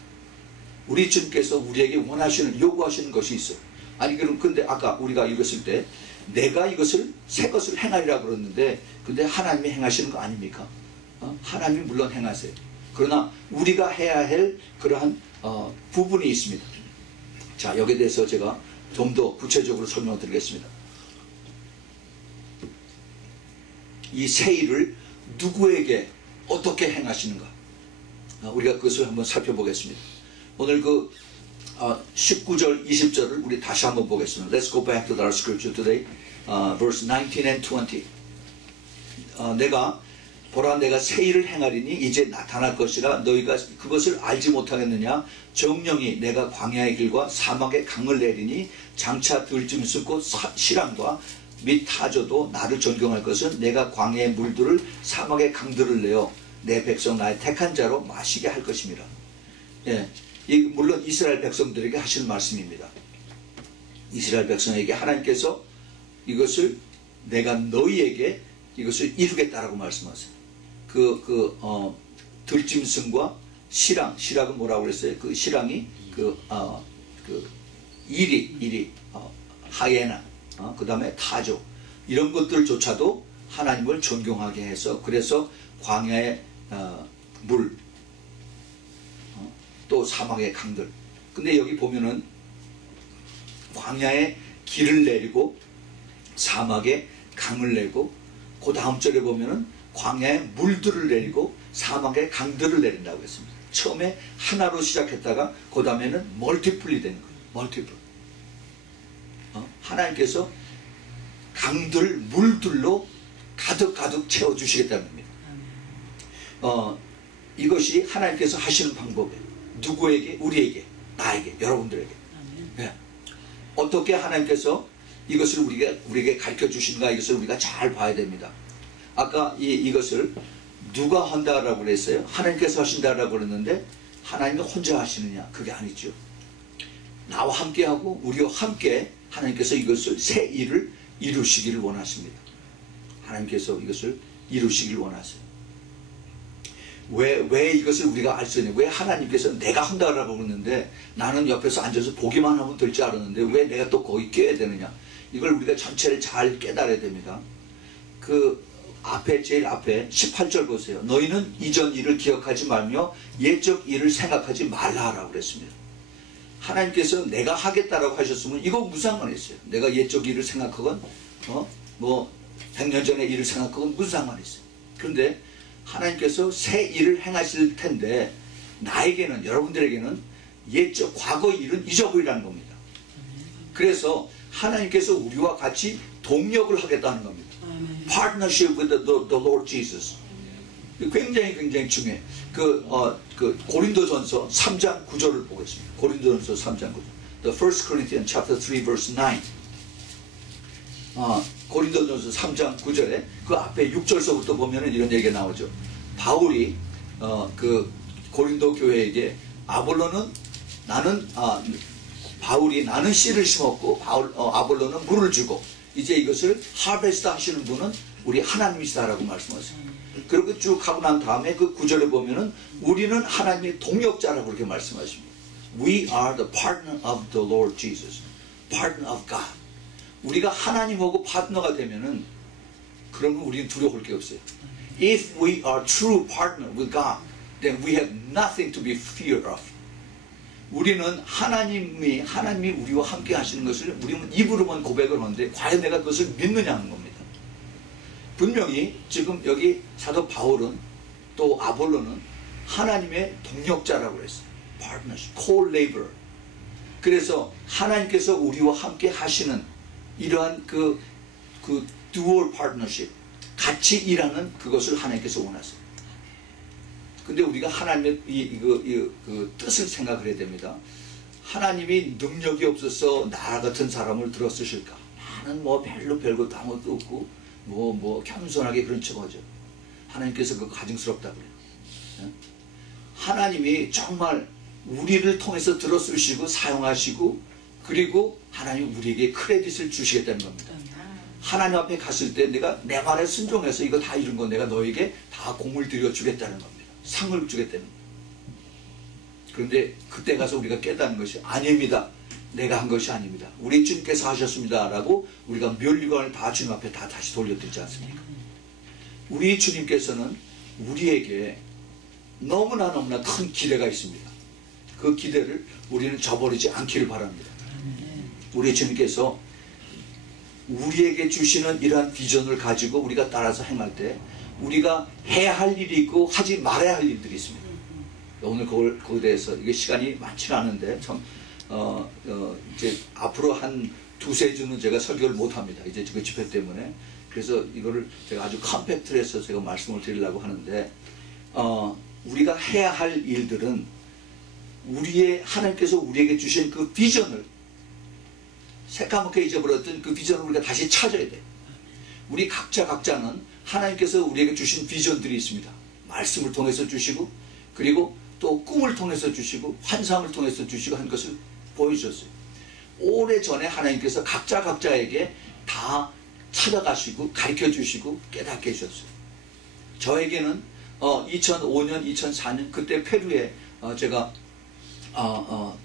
우리 주님께서 우리에게 원하시는, 요구하시는 것이 있어요. 아니 그럼 근데 아까 우리가 읽었을 때 내가 이것을 새 것을 행하리라 그랬는데 근데 하나님이 행하시는 거 아닙니까? 하나님이 물론 행하세요. 그러나 우리가 해야 할 그러한 부분이 있습니다. 자, 여기에 대해서 제가 좀 더 구체적으로 설명을 드리겠습니다. 이 새 일을 누구에게 어떻게 행하시는가? 우리가 그것을 한번 살펴보겠습니다. 오늘 그 19절, 20절을 우리 다시 한번 보겠습니다. Let's go back to our scripture today. Verse 19 and 20. 보라 내가 새 일을 행하리니 이제 나타날 것이라 너희가 그것을 알지 못하겠느냐? 정령이 내가 광야의 길과 사막의 강을 내리니 장차 들짐 싣고 시랑과 및 타조도 나를 존경할 것은 내가 광야의 물들을 사막의 강들을 내어 내 백성 나의 택한 자로 마시게 할 것입니다. 예, 물론 이스라엘 백성들에게 하시는 말씀입니다. 이스라엘 백성에게 하나님께서 이것을 내가 너희에게 이것을 이루겠다라고 말씀하세요. 들짐승과 시랑은 뭐라고 그랬어요? 그 시랑이 이리 하예나, 그 다음에 타조, 이런 것들조차도 하나님을 존경하게 해서, 그래서 광야의 물, 또 사막의 강들. 근데 여기 보면은 광야에 길을 내리고 사막에 강을 내고, 그 다음 절에 보면은 광야에 물들을 내리고 사막에 강들을 내린다고 했습니다. 처음에 하나로 시작했다가 그 다음에는 멀티플이 되는 거예요. 멀티플. 하나님께서 강들, 물들로 가득 채워주시겠다는 겁니다. 이것이 하나님께서 하시는 방법이에요. 누구에게? 우리에게, 나에게, 여러분들에게. 네. 어떻게 하나님께서 이것을 우리에게 가르쳐 주시는가, 이것을 우리가 잘 봐야 됩니다. 아까 이것을 누가 한다라고 그랬어요? 하나님께서 하신다라고 그랬는데 하나님이 혼자 하시느냐? 그게 아니죠. 나와 함께하고 우리와 함께 하나님께서 이것을 새 일을 이루시기를 원하십니다. 하나님께서 이것을 이루시길 원하세요. 왜 이것을 우리가 알 수 있냐? 왜 하나님께서 내가 한다라고 그러는데 나는 옆에서 앉아서 보기만 하면 될 줄 알았는데 왜 내가 또 거기 껴야 되느냐? 이걸 우리가 전체를 잘 깨달아야 됩니다. 그 앞에 제일 앞에 18절 보세요. 너희는 이전 일을 기억하지 말며 옛적 일을 생각하지 말라라고 그랬습니다. 하나님께서 내가 하겠다라고 하셨으면 이거 무슨 상관있어요? 내가 옛적 일을 생각하건 뭐 100년 전의 일을 생각하건 무슨 상관있어요? 그런데 하나님께서 새 일을 행하실 텐데 나에게는 여러분들에게는 옛적 과거 일은 잊어버리라는 겁니다. 그래서 하나님께서 우리와 같이 동력을 하겠다는 겁니다. Partnership with the Lord Jesus. 굉장히 중요해. 그 고린도전서 3장 9절을 보겠습니다. 고린도전서 3장 9절. The First Corinthians chapter 3 verse 9. 고린도전서 3장 9절에 그 앞에 6절서부터 보면은 이런 얘기가 나오죠. 바울이 그 고린도 교회에게 바울이 나는 씨를 심었고 아볼로는 물을 주고 이제 이것을 하베스트 하시는 분은 우리 하나님이시다라고 말씀하세요. 그리고 쭉 하고 난 다음에 그 9절에 보면은 우리는 하나님의 동역자라고 그렇게 말씀하십니다. We are the partner of the Lord Jesus. Partner of God. 우리가 하나님하고 파트너가 되면은 그러면 우리는 두려울 게 없어요. If we are true partner with God, then we have nothing to be feared of. 우리는 하나님이 우리와 함께 하시는 것을 우리는 입으로만 고백을 하는데 과연 내가 그것을 믿느냐 하는 겁니다. 분명히 지금 여기 사도 바울은 또 아볼로는 하나님의 동역자라고 했어요. Partnership, co-labor. 그래서 하나님께서 우리와 함께 하시는 이러한 그 dual partnership, 같이 일하는 그것을 하나님께서 원하세요. 근데 우리가 하나님의 그 뜻을 생각을 해야 됩니다. 하나님이 능력이 없어서 나 같은 사람을 들어 쓰실까? 나는 뭐 별것도 아무것도 없고 뭐 겸손하게 그런 척하죠. 하나님께서 그거 가증스럽다 그래요. 하나님이 정말 우리를 통해서 들어 쓰시고 사용하시고 그리고 하나님 우리에게 크레딧을 주시겠다는 겁니다. 하나님 앞에 갔을 때 내가 내 말에 순종해서 이거 다 이룬 거 내가 너에게 다 공을 들여 주겠다는 겁니다. 상을 주겠다는 겁니다. 그런데 그때 가서 우리가 깨닫는 것이 아닙니다. 내가 한 것이 아닙니다. 우리 주님께서 하셨습니다. 라고 우리가 면류관을 다 주님 앞에 다 다시 돌려드리지 않습니까? 우리 주님께서는 우리에게 너무나 큰 기대가 있습니다. 그 기대를 우리는 저버리지 않기를 바랍니다. 우리 주님께서 우리에게 주시는 이러한 비전을 가지고 우리가 따라서 행할 때 우리가 해야 할 일이 있고 하지 말아야 할 일들이 있습니다. 오늘 그거에 대해서 이게 시간이 많지는 않은데 참 이제 앞으로 한 두세 주는 제가 설교를 못합니다. 이제 그 집회 때문에. 그래서 이거를 제가 아주 컴팩트를 해서 제가 말씀을 드리려고 하는데 우리가 해야 할 일들은 하나님께서 우리에게 주신 그 비전을 새까맣게 잊어버렸던 그 비전을 우리가 다시 찾아야 돼요. 우리 각자는 하나님께서 우리에게 주신 비전들이 있습니다. 말씀을 통해서 주시고 그리고 또 꿈을 통해서 주시고 환상을 통해서 주시고 한 것을 보여주셨어요. 오래전에 하나님께서 각자에게 다 찾아가시고 가르쳐 주시고 깨닫게 해주셨어요. 저에게는 2005년, 2004년 그때 페루에 제가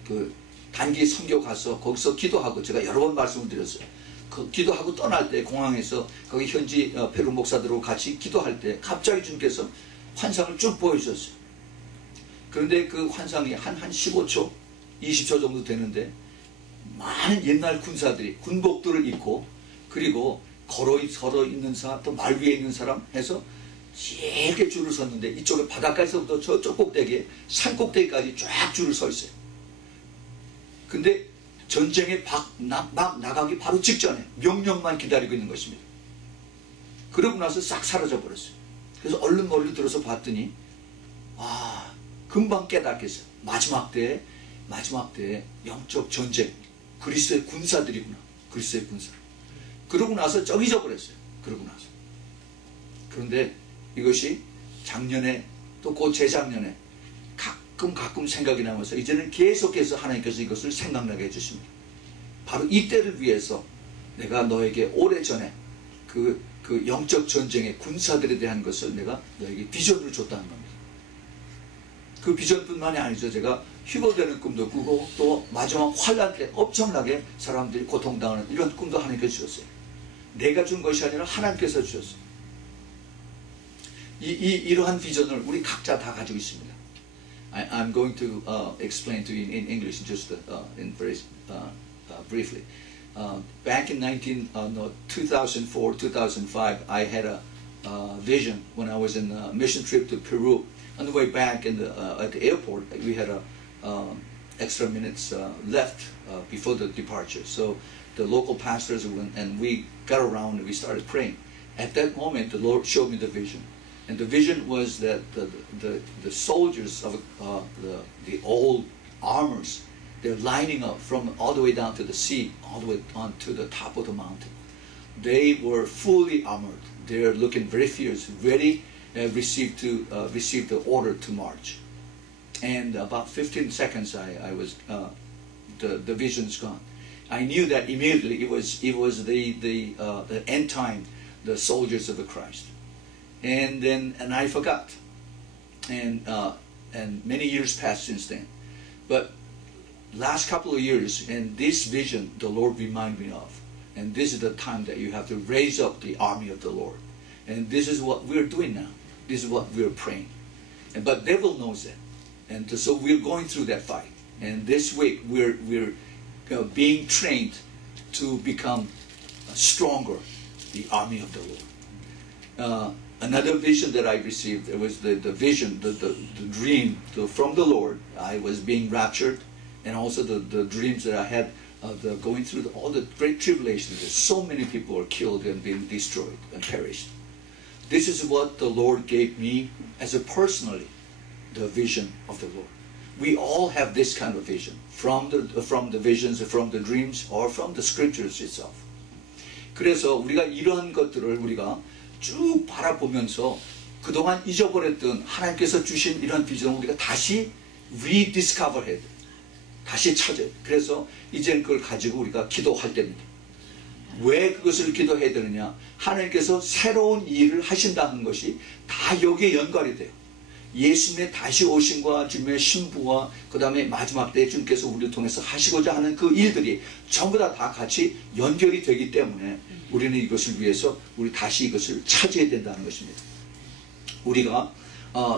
그 단기 선교 가서 거기서 기도하고 제가 여러 번 말씀을 드렸어요. 그 기도하고 떠날 때 공항에서 거기 현지 페루 목사들하고 같이 기도할 때 갑자기 주님께서 환상을 쭉 보여주셨어요. 그런데 그 환상이 한 15초, 20초 정도 되는데 많은 옛날 군사들이 군복들을 입고 그리고 걸어 있는 사람 또 말 위에 있는 사람 해서 길게 줄을 섰는데 이쪽에 바닷가에서부터 저쪽 꼭대기에 산 꼭대기까지 쫙 줄을 서 있어요. 근데 전쟁에 막 나가기 바로 직전에 명령만 기다리고 있는 것입니다. 그러고 나서 싹 사라져 버렸어요. 그래서 얼른 멀리 들어서 봤더니 금방 깨닫겠어요. 마지막 때에 영적 전쟁 그리스도의 군사들이구나. 그리스도의 군사. 그러고 나서 쩍 잊어버렸어요. 그러고 나서. 그런데 이것이 작년에 또 그 재작년에 가끔 생각이 나면서 이제는 계속해서 하나님께서 이것을 생각나게 해주십니다. 바로 이때를 위해서 내가 너에게 오래전에 그 그 영적 전쟁의 군사들에 대한 것을 내가 너에게 비전을 줬다는 겁니다. 그 비전뿐만이 아니죠. 제가 휴거되는 꿈도 꾸고 또 마지막 환란 때 엄청나게 사람들이 고통당하는 이런 꿈도 하나님께서 주셨어요. 내가 준 것이 아니라 하나님께서 주셨어요. 이러한 비전을 우리 각자 다 가지고 있습니다. I'm going to explain to you in English just in very briefly. Back in 2004, 2005, I had a vision when I was in a mission trip to Peru. On the way back at the airport, we had extra minutes left before the departure. So the local pastors went, and we got around and we started praying. At that moment, the Lord showed me the vision. And the vision was that the soldiers of the old armors, they're lining up from all the way down to the sea, all the way on to the top of the mountain. They were fully armored. They're looking very fierce, ready, received the order to march. And about 15 seconds, I was the vision's gone. I knew that immediately it was the end time, the soldiers of the Christ. And I forgot, and many years passed since then. But last couple of years, and this vision the Lord reminded me of, and this is the time that you have to raise up the army of the Lord, and this is what we're doing now. This is what we're praying, but devil knows that, and so we're going through that fight. And this week we're being trained to become stronger, the army of the Lord. Another vision that I received, it was the vision, the dream from the Lord. I was being raptured, and also the dreams that I had going through all the great tribulations. So many people were killed and being destroyed and perished. This is what the Lord gave me as a personally, the vision of the Lord. We all have this kind of vision from the visions, from the dreams, or from the scriptures itself. 그래서 우리가 이런 것들을 우리가 쭉 바라보면서 그동안 잊어버렸던 하나님께서 주신 이런 비전을 우리가 다시 rediscover 해야 돼. 다시 찾아야 돼. 그래서 이제는 그걸 가지고 우리가 기도할 때입니다. 왜 그것을 기도해야 되느냐? 하나님께서 새로운 일을 하신다는 것이 다 여기에 연관이 돼요. 예수님의 다시 오심과 주님의 신부와 그 다음에 마지막 때에 주님께서 우리를 통해서 하시고자 하는 그 일들이 전부 다 같이 연결이 되기 때문에 우리는 이것을 위해서 우리 다시 이것을 찾아야 된다는 것입니다. 우리가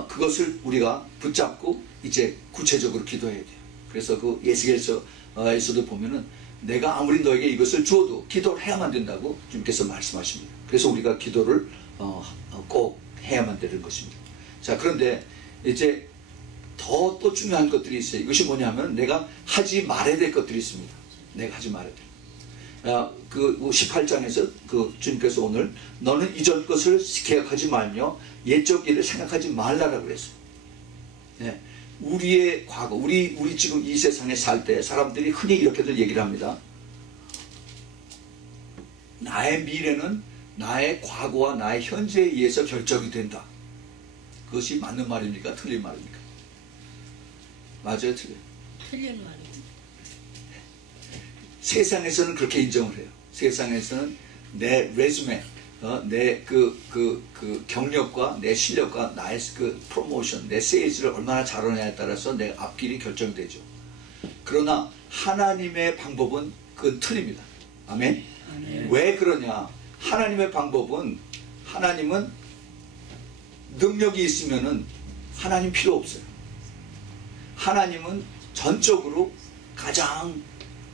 그것을 우리가 붙잡고 이제 구체적으로 기도해야 돼요. 그래서 그 예수께서에서도 보면은 내가 아무리 너에게 이것을 주어도 기도를 해야만 된다고 주님께서 말씀하십니다. 그래서 우리가 기도를 꼭 해야만 되는 것입니다. 자, 그런데 이제 더 또 중요한 것들이 있어요. 이것이 뭐냐면 내가 하지 말아야 될 것들이 있습니다. 내가 하지 말아야 될. 그 18장에서 그 주님께서 오늘 너는 이전 것을 기억하지 말며 옛적 일을 생각하지 말라라고 그랬어요. 네. 우리의 과거, 우리 지금 이 세상에 살 때 사람들이 흔히 이렇게들 얘기를 합니다. 나의 미래는 나의 과거와 나의 현재에 의해서 결정이 된다. 그것이 맞는 말입니까? 틀린 말입니까? 맞아요, 틀려요? 틀린 말입니다. 세상에서는 그렇게 인정을 해요. 세상에서는 내 레즈메, 내 그 경력과 내 실력과 나의 그 프로모션, 내 세일즈를 얼마나 잘하느냐에 따라서 내 앞길이 결정되죠. 그러나 하나님의 방법은 그건 틀립니다. 아멘? 아멘. 왜 그러냐? 하나님의 방법은 하나님은 능력이 있으면은 하나님 필요 없어요. 하나님은 전적으로 가장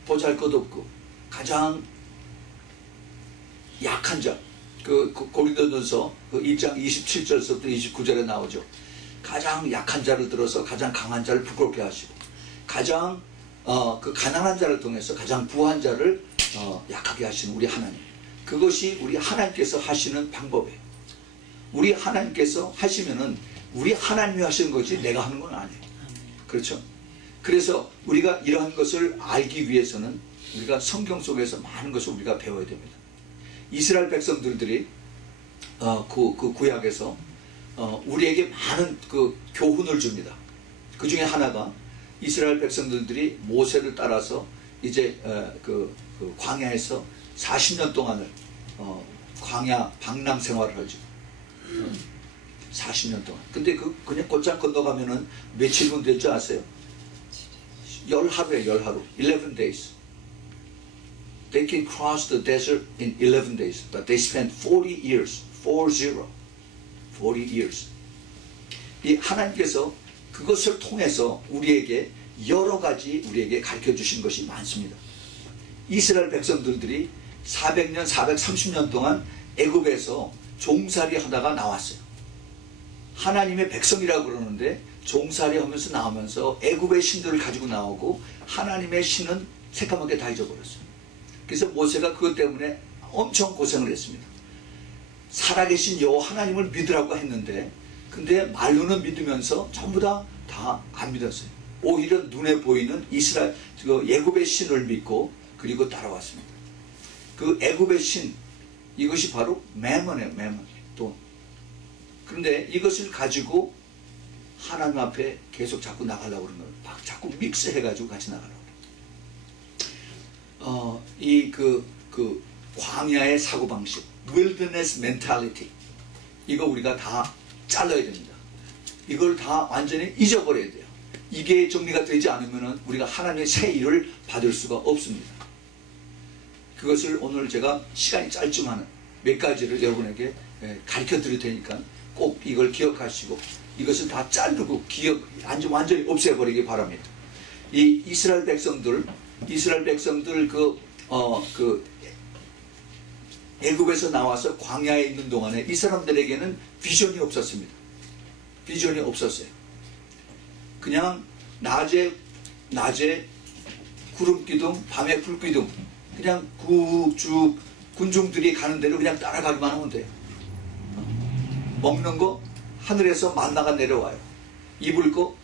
보잘것없고 가장 약한 자, 그 고린도전서 1장 27절부터 29절에 나오죠. 가장 약한 자를 들어서 가장 강한 자를 부끄럽게 하시고 가장 그 가난한 자를 통해서 가장 부한 자를 약하게 하시는 우리 하나님. 그것이 우리 하나님께서 하시는 방법이에요. 우리 하나님께서 하시면은 우리 하나님이 하시는 거지 내가 하는 건 아니에요. 그렇죠? 그래서 우리가 이러한 것을 알기 위해서는 우리가 성경 속에서 많은 것을 우리가 배워야 됩니다. 이스라엘 백성들이 그 구약에서 우리에게 많은 그 교훈을 줍니다. 그 중에 하나가 이스라엘 백성들이 모세를 따라서 이제 그 광야에서 40년 동안을 광야 방랑 생활을 하죠. 40년 동안. 근데 그냥 곧장 건너가면은 며칠분 될 줄 아세요? 10하루에 10하루. 11 days. They can cross the desert in 11 days. But they spent 40 years. 40 years. 이 하나님께서 그것을 통해서 우리에게 여러 가지 우리에게 가르쳐 주신 것이 많습니다. 이스라엘 백성들이 400년, 430년 동안 애굽에서 종살이 하다가 나왔어요. 하나님의 백성이라고 그러는데 종살이 하면서 나오면서 애굽의 신들을 가지고 나오고 하나님의 신은 새까맣게 다 잊어버렸어요. 그래서 모세가 그것 때문에 엄청 고생을 했습니다. 살아계신 여호와 하나님을 믿으라고 했는데 근데 말로는 믿으면서 전부 다 안 믿었어요. 오히려 눈에 보이는 이스라엘 애굽의 신을 믿고 그리고 따라왔습니다. 그 애굽의 신 이것이 바로 매먼이에요. 매먼 돈. 그런데 이것을 가지고 하나님 앞에 계속 자꾸 나가려고 그러는 거예요. 막 자꾸 믹스해가지고 같이 나가려고 그래요. 광야의 사고방식, wilderness mentality, 이거 우리가 다 잘라야 됩니다. 이걸 다 완전히 잊어버려야 돼요. 이게 정리가 되지 않으면 우리가 하나님의 새 일을 받을 수가 없습니다. 그것을 오늘 제가 시간이 짧지만 몇 가지를 여러분에게 가르쳐 드릴 테니까 꼭 이걸 기억하시고 이것을 다 자르고 완전히 없애버리기 바랍니다. 이 이스라엘 백성들 애굽에서 나와서 광야에 있는 동안에 이 사람들에게는 비전이 없었습니다. 비전이 없었어요. 그냥 낮에 구름기둥, 밤에 불기둥, 그냥 쭉 군중들이 가는 대로 그냥 따라가기만 하면 돼요. 먹는 거 하늘에서 만나가 내려와요. 입을 거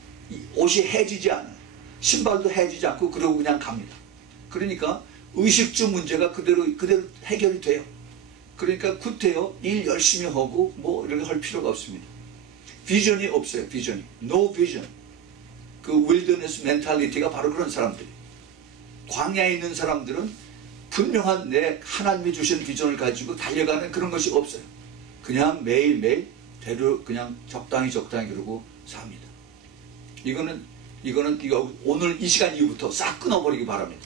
옷이 해지지 않아요. 신발도 해지지 않고 그러고 그냥 갑니다. 그러니까 의식주 문제가 그대로 해결이 돼요. 그러니까 구태여 일 열심히 하고 뭐 이렇게 할 필요가 없습니다. 비전이 없어요. 비전이. No vision. 그 wilderness mentality가 바로 그런 사람들이에요. 광야에 있는 사람들은 분명한 내 하나님이 주신 비전을 가지고 달려가는 그런 것이 없어요. 그냥 매일매일 대로 그냥 적당히 그러고 삽니다. 이거는 오늘 이 시간 이후부터 싹 끊어버리기 바랍니다.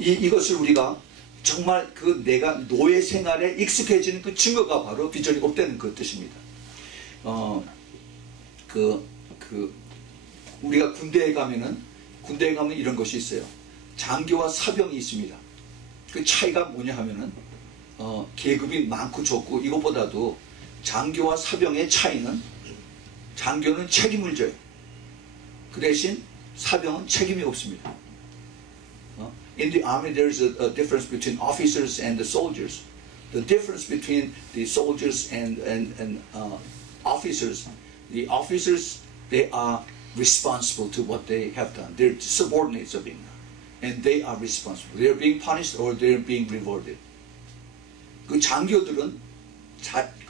이것을 우리가 정말 내가 노예 생활에 익숙해지는 그 증거가 바로 비전이 없다는 그 뜻입니다. 우리가 군대에 가면 이런 것이 있어요. 장교와 사병이 있습니다. 그 차이가 뭐냐 하면은 계급이 많고 적고 이것보다도 장교와 사병의 차이는 장교는 책임을 져요. 그 대신 사병은 책임이 없습니다. In the army there is a difference between officers and the soldiers. The difference between the soldiers and officers, the officers, they are responsible to what they have done. They're subordinates of him, and they are responsible. They're being punished or they're being rewarded. 그 장교들은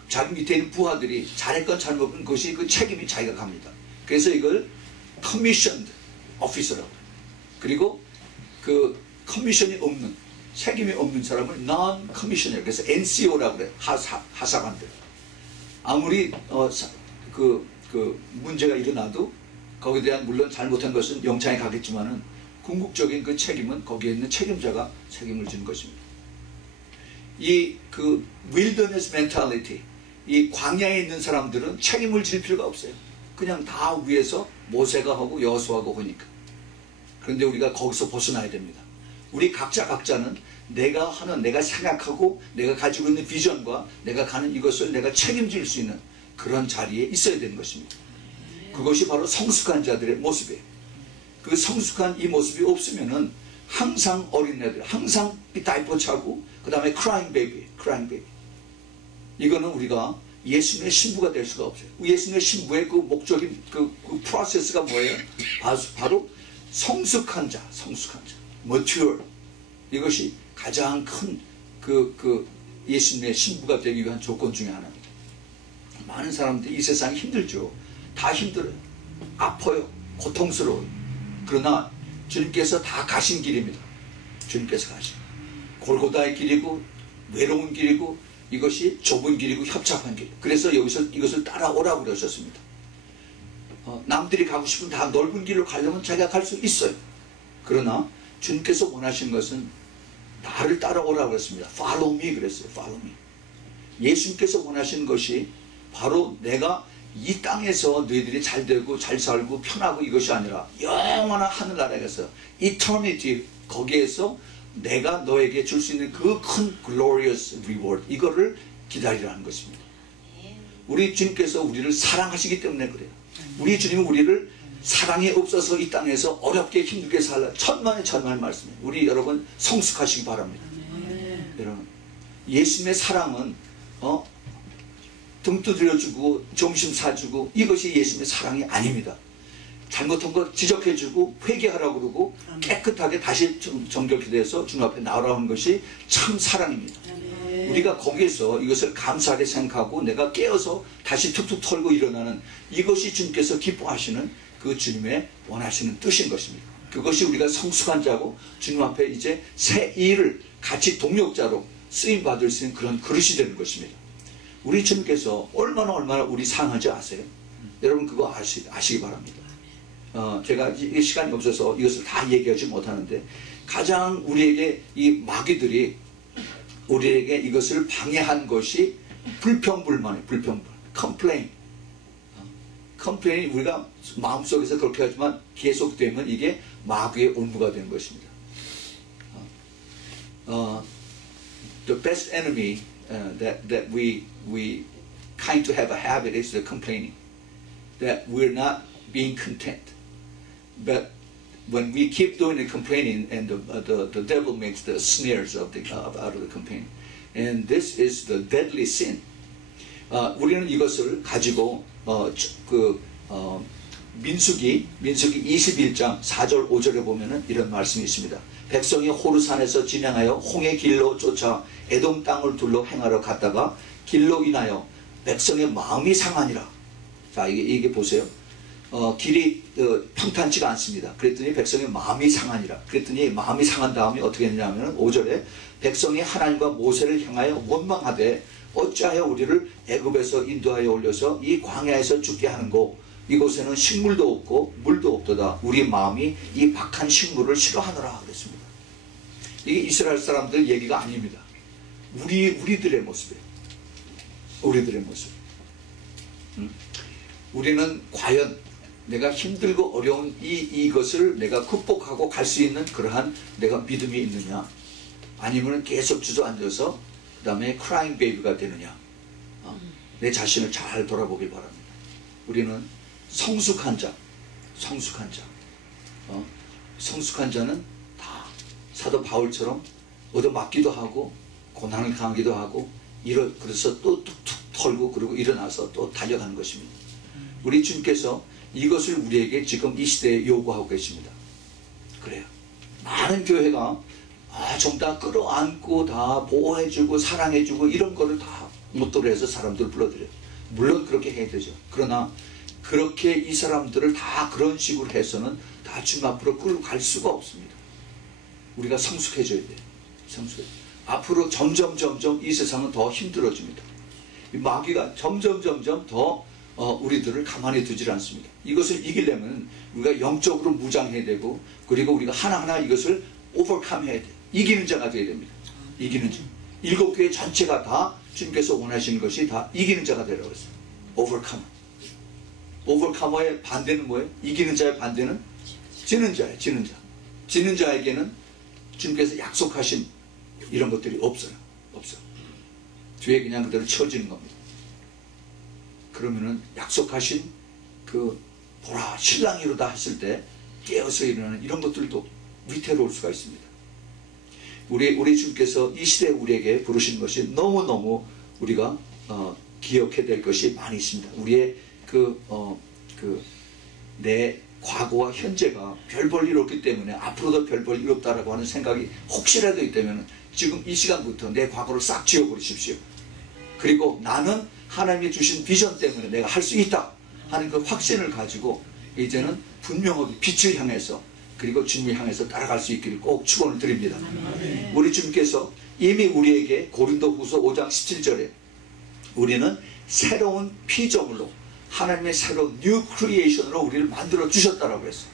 자기 밑에 있는 부하들이 잘했건 잘못했건 그것이 그 책임이 자기가 갑니다. 그래서 이걸 commissioned officer라고. 그리고 그 커미션이 없는, 책임이 없는 사람을 non-commissioner, 그래서 NCO라고 그래요. 하사관들. 아무리 문제가 일어나도 거기에 대한 물론 잘못한 것은 영장에 가겠지만은 궁극적인 그 책임은 거기에 있는 책임자가 책임을 지는 것입니다. 이 wilderness mentality, 이 광야에 있는 사람들은 책임을 질 필요가 없어요. 그냥 다 위에서 모세가 하고 여호수아가 하니까. 그런데 우리가 거기서 벗어나야 됩니다. 우리 각자는 내가 생각하고 내가 가지고 있는 비전과 내가 가는 이것을 내가 책임질 수 있는 그런 자리에 있어야 되는 것입니다. 그것이 바로 성숙한 자들의 모습이에요. 그 성숙한 이 모습이 없으면은 항상 어린애들, 항상 다이퍼 차고 그 다음에 crying baby. 이거는 우리가 예수님의 신부가 될 수가 없어요. 예수님의 신부의 그 목적인 그 프로세스가 뭐예요? 바로 성숙한 자. mature. 이것이 가장 큰 예수님의 신부가 되기 위한 조건 중에 하나입니다. 많은 사람들이 이 세상이 힘들죠. 다 힘들어요. 아파요. 고통스러워요. 그러나 주님께서 다 가신 길입니다. 주님께서 가신 골고다의 길이고 외로운 길이고 이것이 좁은 길이고 협착한 길. 그래서 여기서 이것을 따라오라고 그러셨습니다. 남들이 가고 싶은 다 넓은 길로 가려면 자기가 갈 수 있어요. 그러나 주님께서 원하시는 것은 나를 따라오라고 그랬습니다. Follow me 그랬어요. Follow me. 예수님께서 원하시는 것이 바로 내가 이 땅에서 너희들이 잘 되고 잘 살고 편하고 이것이 아니라 영원한 하늘나라에서 eternity 거기에서 내가 너에게 줄 수 있는 그 큰 glorious reward 이거를 기다리라는 것입니다. 우리 주님께서 우리를 사랑하시기 때문에 그래요. 우리 주님은 우리를 사랑이 없어서 이 땅에서 어렵게 힘들게 살라 천만의 말씀이에요. 우리 여러분 성숙하시기 바랍니다. 여러분 예수님의 사랑은 등 두드려주고 점심 사주고 이것이 예수님의 사랑이 아닙니다. 잘못한 거 지적해주고 회개하라고 그러고 깨끗하게 다시 정결케 돼서 주님 앞에 나오라고 하는 것이 참 사랑입니다. 우리가 거기에서 이것을 감사하게 생각하고 내가 깨어서 다시 툭툭 털고 일어나는 이것이 주님께서 기뻐하시는 그 주님의 원하시는 뜻인 것입니다. 그것이 우리가 성숙한 자고 주님 앞에 이제 새 일을 같이 동력자로 쓰임받을 수 있는 그런 그릇이 되는 것입니다. 우리 주님께서 얼마나 우리 사랑하지 아세요? 여러분 그거 아시기 바랍니다. 제가 이 시간이 없어서 이것을 다 얘기하지 못하는데 가장 우리에게 이 마귀들이 우리에게 이것을 방해한 것이 불평불만이에요. 컴플레인이 우리가 마음속에서 그렇게 하지만 계속되면 이게 마귀의 온무가 되는 것입니다. The best enemy that we kind to have a habit is the complaining. That we're not being content. But when we keep doing the complaining, and the devil makes the snares of out of the complaining, and this is the deadly sin. 우리는 이것을 가지고 민수기 21장 4절 5절에 보면은 이런 말씀이 있습니다. 백성이 호르산에서 진행하여 홍해 길로 쫓아 에돔 땅을 둘러 행하러 갔다가 길로 인하여 백성의 마음이 상하니라. 자 이게 보세요. 길이 평탄치가 않습니다. 그랬더니 백성의 마음이 상하니라. 그랬더니 마음이 상한 다음에 어떻게 했냐면 5절에 백성이 하나님과 모세를 향하여 원망하되 어찌하여 우리를 애굽에서 인도하여 올려서 이 광야에서 죽게 하는고 이곳에는 식물도 없고 물도 없도다. 우리 마음이 이 박한 식물을 싫어하노라 그랬습니다. 이게 이스라엘 사람들 얘기가 아닙니다. 우리들의 모습이에요. 우리들의 모습. 우리는 과연 내가 힘들고 어려운 이것을 내가 극복하고 갈 수 있는 그러한 내가 믿음이 있느냐, 아니면 계속 주저앉아서 그 다음에 크라잉 베이비가 되느냐. 내 자신을 잘 돌아보길 바랍니다. 우리는 성숙한 자는 다 사도 바울처럼 얻어맞기도 하고 고난을 당하기도 하고 그래서 또 툭툭 털고 그리고 일어나서 또 달려가는 것입니다. 우리 주님께서 이것을 우리에게 지금 이 시대에 요구하고 계십니다. 그래요. 많은 교회가 좀 다 끌어안고 다 보호해주고 사랑해주고 이런 거를 다 못도로 해서 사람들을 불러들여요. 물론 그렇게 해야 되죠. 그러나 그렇게 이 사람들을 다 그런 식으로 해서는 다 주님 앞으로 끌고 갈 수가 없습니다. 우리가 성숙해져야 돼요. 앞으로 점점 이 세상은 더 힘들어집니다. 이 마귀가 점점 더 우리들을 가만히 두질 않습니다. 이것을 이기려면 우리가 영적으로 무장해야 되고 그리고 우리가 하나하나 이것을 오버컴 해야 돼요. 이기는 자가 되어야 됩니다. 이기는 자. 7교회 전체가 다 주님께서 원하시는 것이 다 이기는 자가 되라고 했어요. 오버커머의 반대는 뭐예요? 이기는 자의 반대는 지는 자예요. 지는 자에게는 주님께서 약속하신 이런 것들이 없어요. 뒤에 그냥 그대로 치워지는 겁니다. 그러면은 약속하신 보라 신랑이로다 했을 때 깨어서 일어나는 이런 것들도 위태로울 수가 있습니다. 우리 주님께서 이 시대에 우리에게 부르신 것이 너무너무 우리가 기억해야 될 것이 많이 있습니다. 우리의 내 과거와 현재가 별 볼 일 없기 때문에 앞으로도 별 볼 일 없다라고 하는 생각이 혹시라도 있다면 지금 이 시간부터 내 과거를 싹 지워버리십시오. 그리고 나는 하나님이 주신 비전 때문에 내가 할 수 있다 하는 그 확신을 가지고 이제는 분명하게 빛을 향해서 그리고 주님을 향해서 따라갈 수 있기를 꼭 축원을 드립니다. 우리 주님께서 이미 우리에게 고린도후서 5장 17절에 우리는 새로운 피조물로 하나님의 새로운 뉴 크리에이션으로 우리를 만들어 주셨다라고 했어요.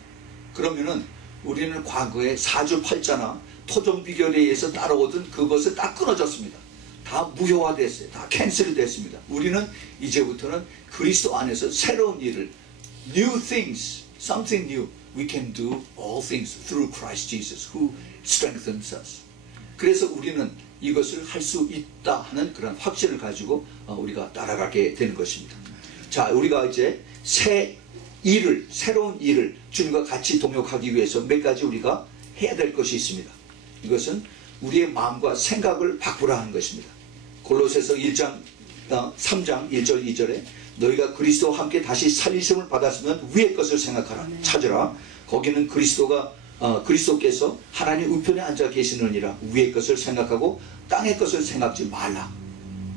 그러면은 우리는 과거에 사주팔자나 토종비결에 의해서 따라오던 그것을 다 끊어졌습니다. 다 무효화됐어요. 다 캔슬이 됐습니다. 우리는 이제부터는 그리스도 안에서 새로운 일을 new things, something new. We can do all things through Christ Jesus who strengthens us. 그래서 우리는 이것을 할 수 있다 하는 그런 확신을 가지고 우리가 따라가게 되는 것입니다. 자, 우리가 이제 새로운 일을 주님과 같이 동역하기 위해서 몇 가지 우리가 해야 될 것이 있습니다. 이것은 우리의 마음과 생각을 바꾸라 하는 것입니다. 골로새서 3장 1절 2절에 너희가 그리스도와 함께 다시 살리심을 받았으면 위의 것을 생각하라. 찾으라. 거기는 그리스도께서 하나님 우편에 앉아 계시느니라. 위의 것을 생각하고 땅의 것을 생각지 말라.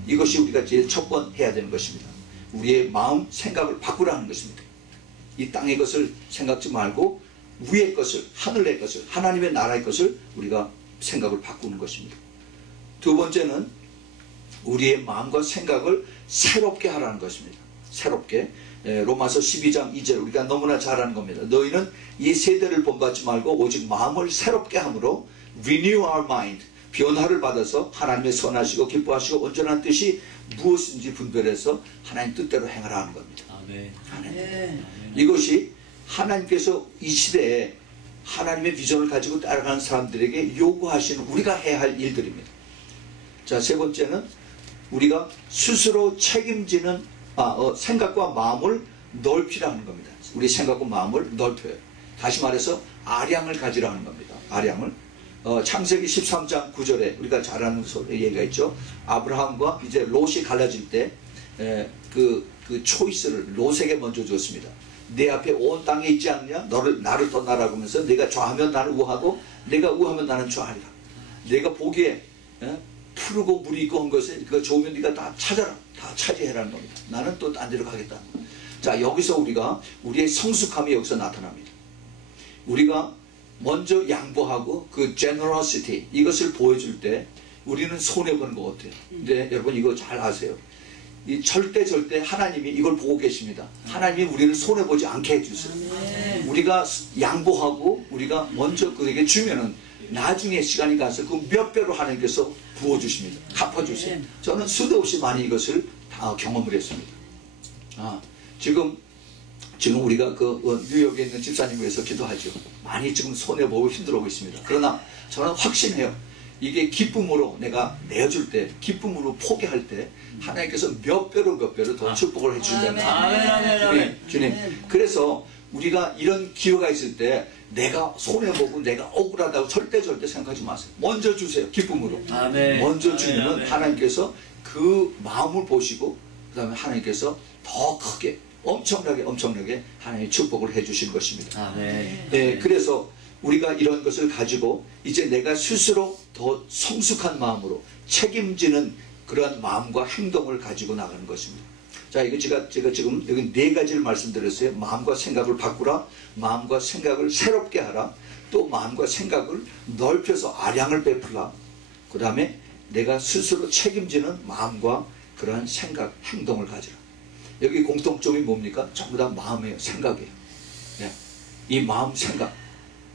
이것이 우리가 제일 첫 번 해야 되는 것입니다. 우리의 마음 생각을 바꾸라 하는 것입니다. 이 땅의 것을 생각지 말고 위의 것을, 하늘의 것을, 하나님의 나라의 것을 우리가 생각을 바꾸는 것입니다. 두 번째는 우리의 마음과 생각을 새롭게 하라는 것입니다. 새롭게. 로마서 12장 2절 우리가 너무나 잘 아는 겁니다. 너희는 이 세대를 본받지 말고 오직 마음을 새롭게 함으로 renew our mind, 변화를 받아서 하나님의 선하시고 기뻐하시고 온전한 뜻이 무엇인지 분별해서 하나님 뜻대로 행하라 하는 겁니다. 아멘. 이것이 하나님께서 이 시대에 하나님의 비전을 가지고 따라가는 사람들에게 요구하시는 우리가 해야 할 일들입니다. 자, 세 번째는 우리가 스스로 책임지는 생각과 마음을 넓히라는 겁니다. 우리 생각과 마음을 넓혀요. 다시 말해서 아량을 가지라는 겁니다. 아량을. 창세기 13장 9절에 우리가 잘 아는 얘기가 있죠. 아브라함과 이제 롯이 갈라질 때 그 초이스를 롯에게 먼저 줬습니다. 내 앞에 온 땅에 있지 않느냐? 나를 떠나라고 하면서 내가 좌하면 나는 우하고 내가 우하면 나는 좌하리라. 내가 보기에 푸르고 물이 있고 한 것에 그거 좋으면 네가 다 찾아라. 다 차지해라는 겁니다. 나는 또 딴 데로 가겠다. 자, 여기서 우리가 우리의 성숙함이 여기서 나타납니다. 우리가 먼저 양보하고 그 generosity 이것을 보여줄 때 우리는 손해보는 것 같아요. 근데 여러분 이거 잘 아세요. 이 절대 하나님이 이걸 보고 계십니다. 하나님이 우리를 손해보지 않게 해주세요. 우리가 양보하고 우리가 먼저 그에게 주면은 나중에 시간이 가서 그 몇 배로 하나님께서 부어주십니다. 갚아주세요. 저는 수도 없이 많이 이것을 다 경험을 했습니다. 지금 우리가 뉴욕에 있는 집사님 위해서 기도하죠. 많이 지금 손해보고 힘들어하고 있습니다. 그러나 저는 확신해요. 이게 기쁨으로 내가 내어줄 때, 기쁨으로 포기할 때 하나님께서 몇 배로 더 축복을 해주신다는 주님. 그래서 우리가 이런 기회가 있을 때 내가 손해보고 내가 억울하다고 절대 생각하지 마세요. 먼저 주세요. 기쁨으로. 먼저 주면 하나님께서 그 마음을 보시고 그 다음에 하나님께서 더 크게 엄청나게 하나님의 축복을 해주신 것입니다. 네, 그래서 우리가 이런 것을 가지고 이제 내가 스스로 더 성숙한 마음으로 책임지는 그러한 마음과 행동을 가지고 나가는 것입니다. 자, 이거 제가 지금 여기 네 가지를 말씀드렸어요. 마음과 생각을 바꾸라, 마음과 생각을 새롭게 하라, 또 마음과 생각을 넓혀서 아량을 베풀라, 그 다음에 내가 스스로 책임지는 마음과 그러한 생각, 행동을 가지라. 여기 공통점이 뭡니까? 전부 다 마음이에요. 생각이에요. 네. 이 마음, 생각,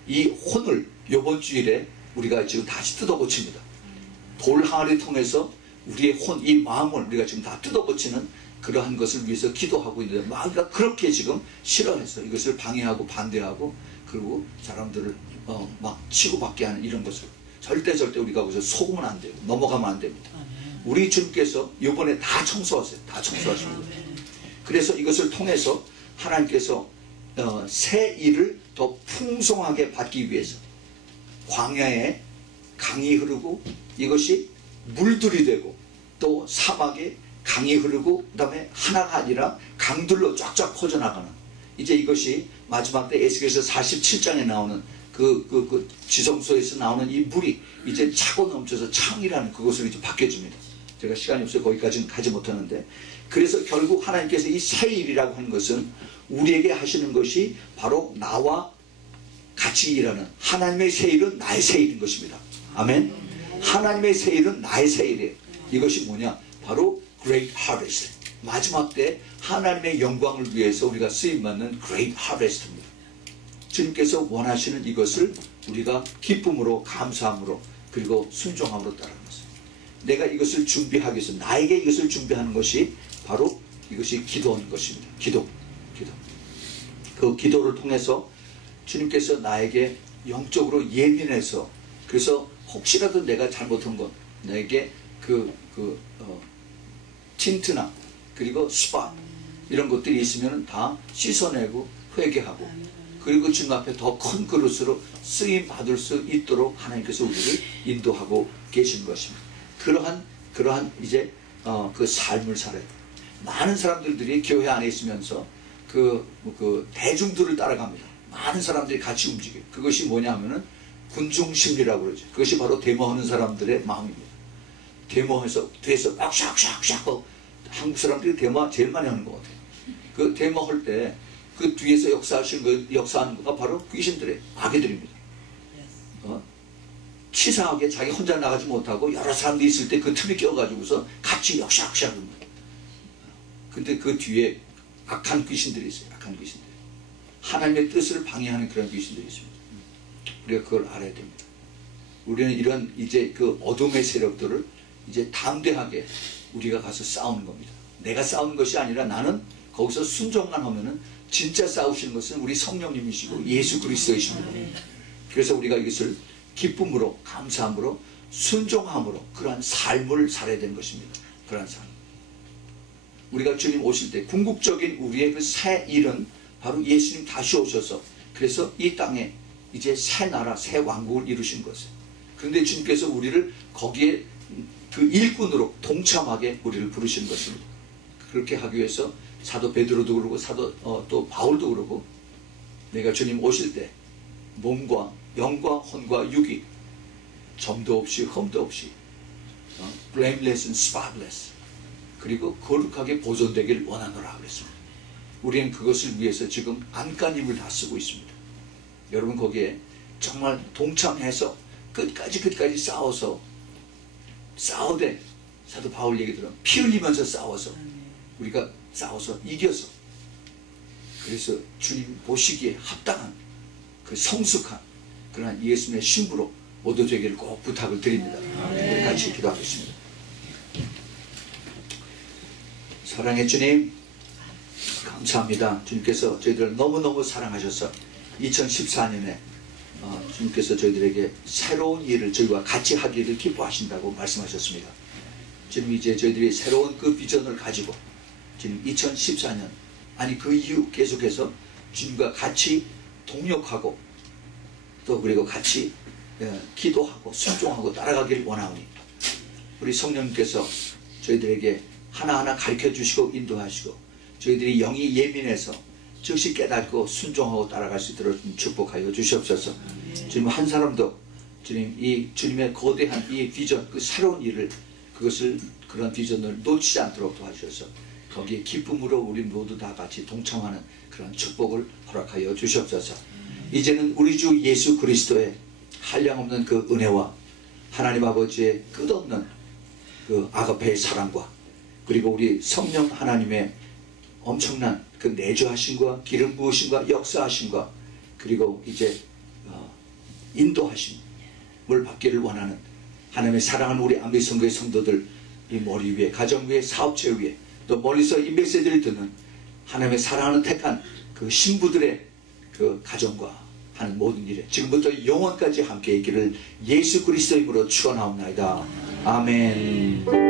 이 혼을 이번 주일에 우리가 지금 다시 뜯어고칩니다. 돌 항아리 통해서 우리의 혼, 이 마음을 우리가 지금 다 뜯어고치는 그러한 것을 위해서 기도하고 있는데 마귀가 그렇게 지금 싫어해서 이것을 방해하고 반대하고 그리고 사람들을 막 치고받게 하는 이런 것을 절대 우리가 거기서 속으면 안 돼요. 넘어가면 안 됩니다. 우리 주님께서 이번에 다 청소하세요. 다 청소하십니다. 그래서 이것을 통해서 하나님께서 새 일을 더 풍성하게 받기 위해서 광야에 강이 흐르고 이것이 물들이 되고 또 사막에 강이 흐르고 그 다음에 하나가 아니라 강들로 쫙쫙 퍼져나가는 이제 이것이 마지막 때 에스겔서 47장에 나오는 그 지성소에서 나오는 이 물이 이제 차고 넘쳐서 창이라는 그것으로 이제 바뀌어집니다. 제가 시간이 없어서 거기까지는 가지 못하는데 그래서 결국 하나님께서 이 새 일이라고 하는 것은 우리에게 하시는 것이 바로 나와 같이 일하는 하나님의 새 일은 나의 새 일인 것입니다. 아멘. 하나님의 새 일은 나의 새 일이에요. 이것이 뭐냐? 바로 Great Harvest. 마지막 때 하나님의 영광을 위해서 우리가 쓰임받는 Great Harvest입니다. 주님께서 원하시는 이것을 우리가 기쁨으로, 감사함으로, 그리고 순종함으로 따르는 것입니다. 내가 이것을 준비하기 위해서 나에게 이것을 준비하는 것이 바로 이것이 기도하는 것입니다. 기도. 그 기도를 통해서 주님께서 나에게 영적으로 예민해서, 그래서 혹시라도 내가 잘못한 것, 내게 틴트나 그리고 스팟 이런 것들이 있으면 다 씻어내고 회개하고, 그리고 주님 앞에 더 큰 그릇으로 쓰임 받을 수 있도록 하나님께서 우리를 인도하고 계시는 것입니다. 그러한 이제 그 삶을 살아요. 많은 사람들이 교회 안에 있으면서 그 대중들을 따라갑니다. 많은 사람들이 같이 움직여요. 그것이 뭐냐 하면은 군중심리라고 그러죠. 그것이 바로 데모하는 사람들의 마음입니다. 데모해서 뒤에서 막 샥샥샥 한국 사람들이 데모 제일 많이 하는 것 같아요. 그 데모할 때 그 뒤에서 역사하는 거가 바로 귀신들의 마귀들입니다. 치사하게 자기 혼자 나가지 못하고 여러 사람들이 있을 때 그 틈에 껴가지고서 같이 역샥샥 합니다. 근데 그 뒤에 악한 귀신들이 있어요. 악한 귀신들. 하나님의 뜻을 방해하는 그런 귀신들이 있습니다. 우리가 그걸 알아야 됩니다. 우리는 이런 이제 그 어둠의 세력들을 이제 담대하게 우리가 가서 싸우는 겁니다. 내가 싸우는 것이 아니라 나는 거기서 순종만 하면은 진짜 싸우시는 것은 우리 성령님이시고 예수 그리스도이십니다. 그래서 우리가 이것을 기쁨으로, 감사함으로, 순종함으로 그러한 삶을 살아야 되는 것입니다. 그러한 삶. 우리가 주님 오실 때 궁극적인 우리의 그 새 일은 바로 예수님 다시 오셔서, 그래서 이 땅에 이제 새 나라, 새 왕국을 이루신 것이에요. 그런데 주님께서 우리를 거기에 그 일꾼으로 동참하게 우리를 부르시는 것입니다. 그렇게 하기 위해서 사도 베드로도 그러고 또 바울도 그러고, 내가 주님 오실 때 몸과 영과 혼과 육이 점도 없이 흠도 없이 blameless and spotless, 그리고 거룩하게 보존되기를 원하노라 그랬습니다. 우리는 그것을 위해서 지금 안간힘을 다 쓰고 있습니다. 여러분 거기에 정말 동참해서 끝까지 싸우되 사도 바울 얘기 들으면 피 흘리면서 싸워서 우리가 싸워서 이겨서, 그래서 주님 보시기에 합당한 그 성숙한 그러한 예수님의 신부로 모두 되기를 꼭 부탁을 드립니다. 우리 같이 기도하겠습니다. 사랑의 주님, 감사합니다. 주님께서 저희들을 너무너무 사랑하셔서 2014년에 주님께서 저희들에게 새로운 일을 저희와 같이 하기를 기뻐하신다고 말씀하셨습니다. 지금 이제 저희들이 새로운 그 비전을 가지고 지금 2014년, 아니 그 이후 계속해서 주님과 같이 동역하고, 또 그리고 같이 기도하고 순종하고 따라가기를 원하오니, 우리 성령님께서 저희들에게 하나하나 가르쳐 주시고 인도하시고, 저희들이 영이 예민해서 즉시 깨닫고 순종하고 따라갈 수 있도록 축복하여 주시옵소서. 주님, 한 사람도 주님 이 주님의 거대한 이 비전, 그 새로운 일을, 그런 비전을 놓치지 않도록 도와주셔서 거기에 기쁨으로 우리 모두 다 같이 동참하는 그런 축복을 허락하여 주시옵소서. 이제는 우리 주 예수 그리스도의 한량없는 그 은혜와 하나님 아버지의 끝없는 그 아가페의 사랑과, 그리고 우리 성령 하나님의 엄청난 그 내주하심과 기름 부으심과 역사하심과, 그리고 이제 인도하심을 받기를 원하는 하나님의 사랑하는 우리 안비성교의 성도들, 이 머리 위에, 가정 위에, 사업체 위에, 또 멀리서 이 메시지를 듣는 하나님의 사랑하는 택한 그 신부들의 그 가정과 하는 모든 일에 지금부터 영원까지 함께 있기를 예수 그리스도 이름으로 축원하옵나이다. 아멘.